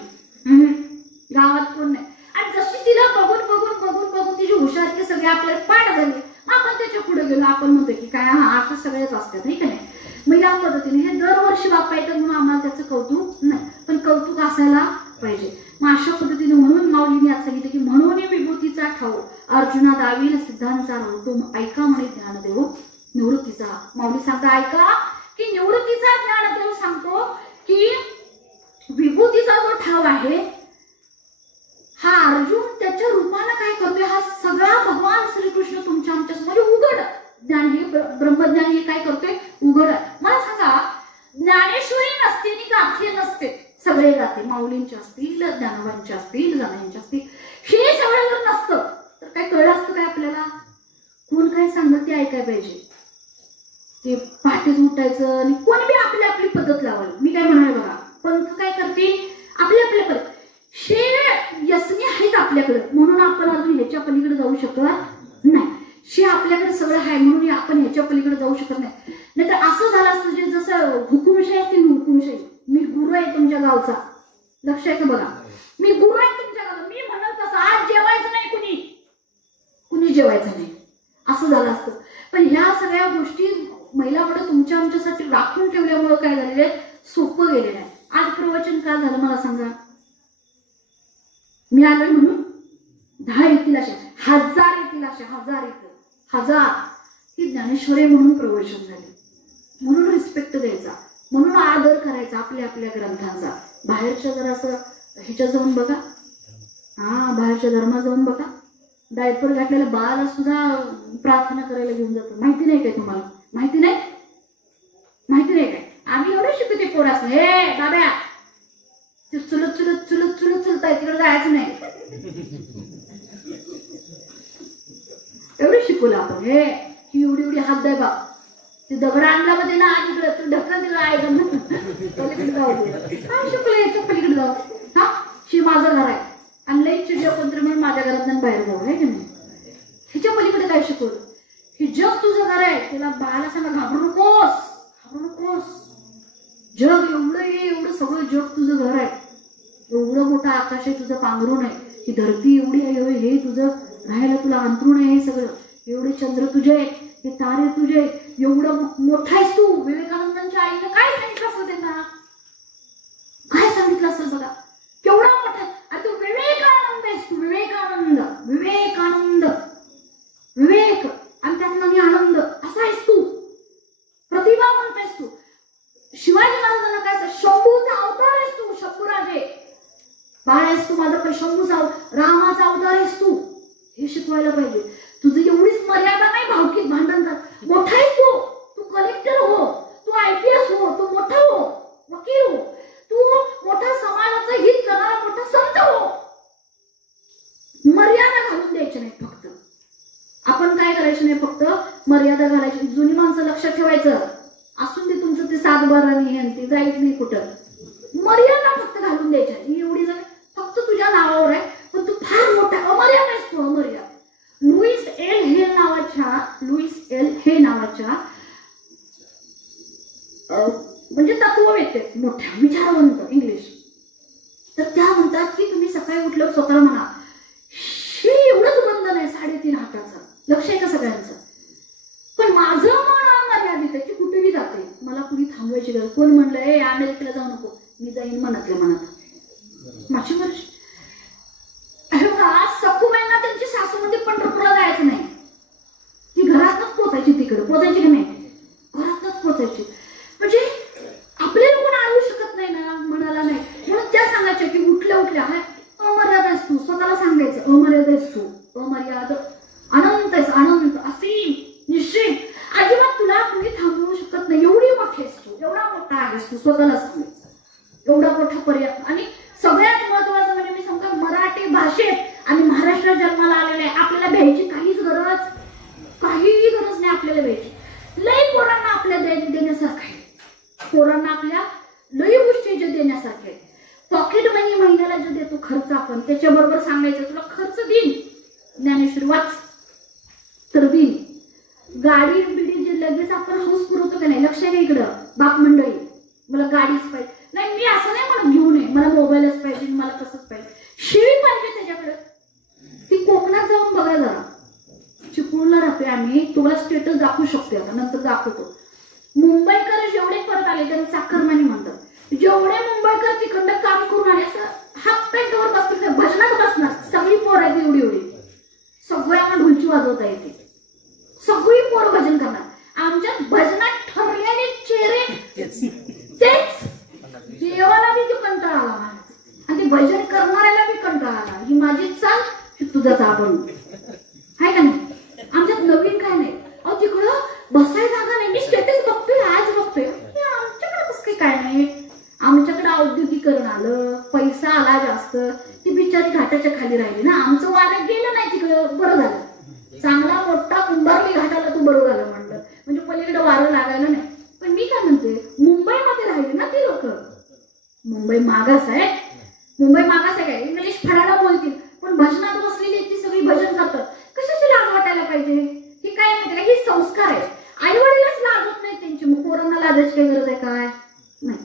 गावात कोण नाही. आणि जशी तिला बघून बघून बघून बघून तिची हुशारकी सगळी आपल्याला पाठ झाली, आपण त्याच्या पुढे गेलो, आपण म्हणतो की काय हा असं सगळेच असतात नाही का नाही. मग या पद्धतीने हे दरवर्षी बाप्पा येतात म्हणून आम्हाला त्याचं कौतुक नाही, पण कौतुक असायला पाहिजे. मग अशा पद्धतीने म्हणून माऊलीने आज सांगितलं की म्हणून विभूतीचा ठाऊ अर्जुना दावील सिद्धांचा राहू, तो ऐका म्हणे ज्ञानदेव निवृत्तीचा. माऊली सांगता ऐका की निवृत्तीचा ज्ञानदेव सांगतो की विभूतीचा जो ठाव आहे हा अर्जुन त्याच्या रूपानं काय करतोय, हा सगळा भगवान श्रीकृष्ण तुमच्या आमच्या समोर उघड ज्ञान, हे ब्रह्मज्ञान हे काय करतोय उघड. मला सांगा, ज्ञानेश्वरी नसते आणि गाथे नसते, सगळे गाथे माऊलींचे असतील, ज्ञानोबांचे असतील, जनांचे असतील, हे सगळं जर नसतं तर काय कळलं असतं काय आपल्याला? कोण काय सांगत ते ऐकाय पाहिजे. ते पहाटेच उठायचं आणि कोणी बी आपली आपली पद्धत लावाल. मी काय म्हणाले बघा, पंथ काय करते आपल्या आपल्या पद्धत, हे यसनी आहेत आपल्याकडे म्हणून आपण अजून ह्याच्या पलीकडे जाऊ शकत नाही. हे आपल्याकडे सगळं आहे म्हणून आपण ह्याच्या पलीकडे जाऊ शकत नाही. नाहीतर असं झालं असतं जे जसं हुकुमशाही असते, हुकुमशाही, मी गुरु आहे तुमच्या गावचा, लक्ष आहे का बघा, मी गुरु आहे तुमच्या गावचा, मी म्हणत तसं आज जेवायचं नाही, कुणी जेवायचं नाही, असं झालं असतं. पण ह्या सगळ्या गोष्टी महिला मंडळ तुमच्या आमच्यासाठी राखून ठेवल्यामुळे काय झालेलं आहे, सोपं गेलेलं आहे. आज प्रवचन काय झालं मला सांगा, मी आलोय म्हणून 10 येतील अशा, 1000 येतील अशा, 1000 येतील, 1000 ही ज्ञानेश्वरी म्हणून प्रवचन झाले. म्हणून रिस्पेक्ट द्यायचा, म्हणून आदर करायचा आपल्या आपल्या ग्रंथांचा. बाहेरच्या जरा असं ह्याच्या जाऊन बघा, हा बाहेरच्या धर्मात जाऊन बघा, डायपर घातलेल्या बाळाला सुद्धा प्रार्थना करायला घेऊन जातो. माहिती नाही काय तुम्हाला? माहिती नाही काय? आम्ही एवढं शिकवते पोरास, हे बाब्या चुलत चुलत चुलत चुलत चुलताय, तिकडे जायचं नाही, एवढं शिकवलं आपण. हे एवढी एवढी हात द्याय बाप, ते दगड आणला मध्ये ना तिकडे तू ढक्कन दिला आहे पलीकडे जाऊ, काय शिकवलं याच्या पलीकडे जाऊ, हा शी माझं घर आहे आणि लई चिडल्या कोणतरी म्हणून माझ्या घरात बाहेर जाऊ आहे की नाही. ह्याच्या पलीकडे काय शिकवलं, हे जग तुझं घर आहे, त्याला बाळाला सांगा घाबरू नकोस, जग एवढं सगळं जग तुझं घर आहे, एवढं मोठं आकाश आहे तुझं पांघरून आहे, ही धरती एवढी आहे, हे तुझं राहायला तुला अंतरून आहे, हे सगळं एवढे चंद्र तुझे आहेत, हे तारे तुझे आहेत, एवढं मोठा आहेस तू. विवेकानंदांच्या आईने काय सांगितलं असं त्यांना, काय सांगितलं असं बघा, केवढा मोठा. आणि तू विवेकानंद आहेस, तू विवेकानंद, विवेकानंद, विवेक आणि त्यातला मी आनंद असा आहेस तू, प्रतिभा म्हणतेस तू. शिवाजी महाराजांना काय शंभूचा अवतार आहेस तू, शंभूराजे बाळ आहेस तू, माझा पण शंभूचा रामाचा अवतार आहेस तू, हे शिकवायला पाहिजे. तुझं एवढीच मर्यादा नाही भावकीत भांडण कर, मोठा आहेस तू, तू कलेक्टर हो, तू IPS हो, तू मोठा हो, वकील हो, तू मोठा समाजाचं हित करणारा मोठा संत हो. मर्यादा घालून द्यायची नाही, फक्त आपण काय करायचं नाही, फक्त मर्यादा घालायची. जुनी माणसं लक्षात ठेवायचं, असून ते तुमचं ते 7 बारा नाही ते जायच नाही कुठं, मर्यादा फक्त घालून द्यायच्या. ही एवढी जण फक्त तुझ्या नावावर आहे, पण तू फार मोठा अमर्याद आहेस तू, अमर्याद. लुईस एल हे नावाच्या म्हणजे तत्ववेत्ते मोठ्या विचारवंत इंग्लिश, तर त्या म्हणतात की तुम्ही सकाळी उठल्यावर स्वतःला म्हणा, हे एवढंच बंधन आहे 3.5 हाताचं, लक्ष आहे का सगळ्यांचं, पण माझं मन अमर्यादित आहे की कुठेही जाते, मला कुणी थांबवायची गरज. कोण म्हणलंय अमेरिकेला जाऊ नको, मी जाईन मनातल्या मनात, माझी वर्ष. सखूबाईंना त्यांची सासूमध्ये पंढरपूरला जायचं नाही, ती घरातच पोचायची, तिकडे पोचायची की नाही, घरातच पोचायची. म्हणजे आपल्याला कोण आणू शकत नाही ना, म्हणाला नाही, म्हणून त्या सांगायच्या की उठल्या उठल्या अमर्याद आहेस तू, स्वतःला सांगायचं अमर्याद आहेस तू, अमर्याद, अनंत आहेस, अनंत, असीम, निश्चित, अजिबात तुला कुणी थांबवू शकत नाही, एवढी मोठी आहेस तू, एवढा मोठा आहेस तू, स्वतःला सांगायचं, एवढा मोठा पर्याय. आणि सगळ्यात महत्वाचं म्हणजे मी सांगतो, मराठी भाषेत आणि महाराष्ट्रात जन्माला आलेले आहे, आपल्याला भ्यायची काहीही गरज नाही, आपल्याला भ्यायची. लई पोरांना आपल्या देण्यासारखं आहे, पोरांना आपल्या लई गोष्टी जे देण्यासारखे आहेत. पॉकेट मनी महिन्याला जो देतो खर्च आपण, त्याच्याबरोबर सांगायचं तुला खर्च देईन, ज्ञानेश्वरी वाच तर देईन. गाडी बिडी जे लगेच आपण हाऊस पुरवतो का नाही, लक्ष आहे का इकडं बाप मंडळी, मला गाडीच पाहिजे नाही, मी असं नाही म्हणत घेऊ नये, मला मोबाईलच पाहिजे, मला तसंच पाहिजे, शिवी पाहिजे त्याच्याकडे. ती कोकणात जाऊन बघा जरा, चिपळूणला राहते आम्ही, तुला स्टेटस दाखवू शकते, आता नंतर दाखवतो. मुंबईकर जेवढे परत आले त्यांना चाकरमानी म्हणतात, जेवढे मुंबईकर तिकडं काम करून आले असं हाफ पॅन्टवर बसतील, भजनात बसणार, सगळी पोर आहेत एवढी एवढी, सगळ्यांना ढोलची वाजवता येते, सगळी पोर भजन करणार. आमच्या भजनात ठरलेले चेहरे तेच, देवाला बी तो कंटाळा आला आणि ते भजन करणाऱ्याला बी कंटाळा आला, ही माझी चाल, तुझा चाबण आहे का नाही. आमच्यात नवीन काय नाही, अहो तिकडं बसाय जागा नाही, मी स्टेटस बघतोय, आज बघतोय, आमच्याकडे कसं काय नाही, आमच्याकडे औद्योगिकरण आलं, पैसा आला जास्त, ती बिचारी घाटाच्या खाली राहिली ना, आमचं वारं गेलं नाही तिकडं, बरं झालं, चांगला मोठा कुंभारली घाटाला तू बरं झालं म्हणलं, म्हणजे पलीकडे वारं लागायला नाही. पण मी काय म्हणते, मुंबईमध्ये राहिली ना ती लोक, मुंबई मागास आहे, मुंबई मागास आहे काय, इंग्लिश फडाडा बोलतील, पण भजनात बसलेली ती सगळी भजन करतात, कशाची लाज वाटायला पाहिजे. ही काय माहिती, ही संस्कार आहे, आई वडीलच लाजत नाही त्यांची, मग पोरांना लाजायची काही गरज आहे काय नाही.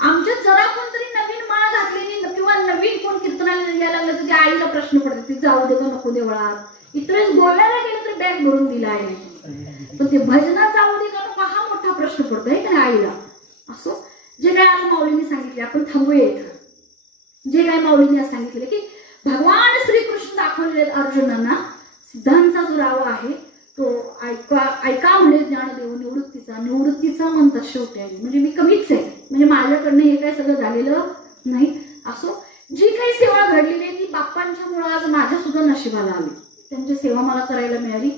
आमच्यात जरा कोणतरी नवीन माळ घातलेली किंवा नवीन कोण कीर्तनाला यायला लागलं तर त्या आईला प्रश्न पडतो, ती जाऊ दे का नको देवळात, इतरेच गोव्याला गेलं तर बॅग भरून दिला आहे, पण ते भजनात जाऊ दे का नको हा मोठा प्रश्न पडतोय का आईला. असो, जे काय आज माऊलींनी सांगितले आपण थांबूया इथं, जे काय माऊलींनी सांगितले की भगवान श्रीकृष्ण दाखवलेले अर्जुनांना, सिद्धांचा जो राव आहे तो ऐका म्हणे ज्ञानदेव निवृत्तीचा म्हणतात शेवटी आहे, म्हणजे मी कमीच आहे, म्हणजे माझ्याकडनं हे काय सगळं झालेलं नाही. असो, जी काही सेवा घडलेली आहे ती बाप्पांच्या मुळे आज माझ्या सुद्धा नशिबाला आली, त्यांची सेवा मला करायला मिळाली.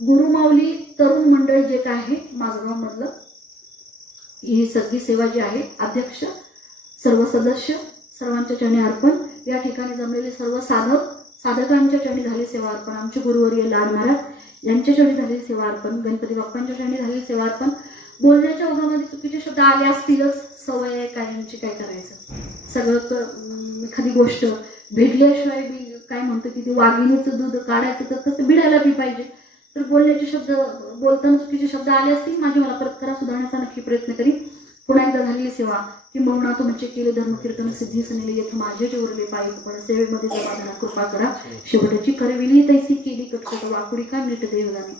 गुरुमाऊली तरुण मंडळ जे काय आहे माझगाव मधलं, ही सगळी सेवा जी आहे, अध्यक्ष, सर्व सदस्य, सर्वांच्या चरणी अर्पण. या ठिकाणी जमलेले सर्व साधकांच्या चरणी झाली सेवा अर्पण. आमचे गुरुवर्य लाड महाराज यांच्या चरणी झालेली सेवा अर्पण. गणपती बाप्पांच्या चरणी झालेली सेवा अर्पण. बोलण्याच्या ओघामध्ये चुकीचे शब्द आले असतीलच, सवय आहे कायमची, काय करायचं. सगळं एखादी गोष्ट भिडल्याशिवाय बी काय म्हणतो की ते वाघिणीचं दूध काढायचं तर तसं भिडायला बी पाहिजे. तर बोलण्याचे शब्द बोलताना चुकीचे शब्द आले असतील, माझी मला परत करा, सुधारण्याचा नक्की प्रयत्न करीन. पुन्हा एकदा झालेली सेवा किंबहुना तुमचे केले धर्मकीर्तन सिद्धीस नेले येथ माझे जेवरले पायी पण सेवेमध्ये जमा झाला कृपा करा शेवटची करविली तैसी केली कटकट वाकुडी का नीट देवदानी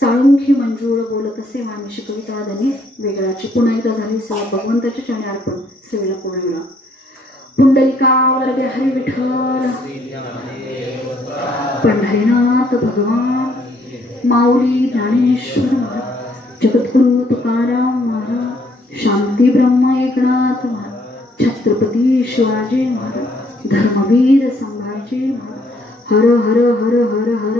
साळुंखी मंजूळ बोलत असे वाणीशी कविता धनी वेगळाची पुन्हा एकदा झाली सेवा भगवंताच्या चरणी अर्पण सेवेला पूर्ण पुंडलिका वरदे हरी विठ्ठल पंढरीनाथ भगवान माऊली ज्ञानेश्वर महाराज जगद्गुरु तुकाराम महाराज शांती ब्रह्म एकनाथ महाराज छत्रपती शिवाजी महाराज धर्मवीर संभाजी महाराज हर हर हर हर हर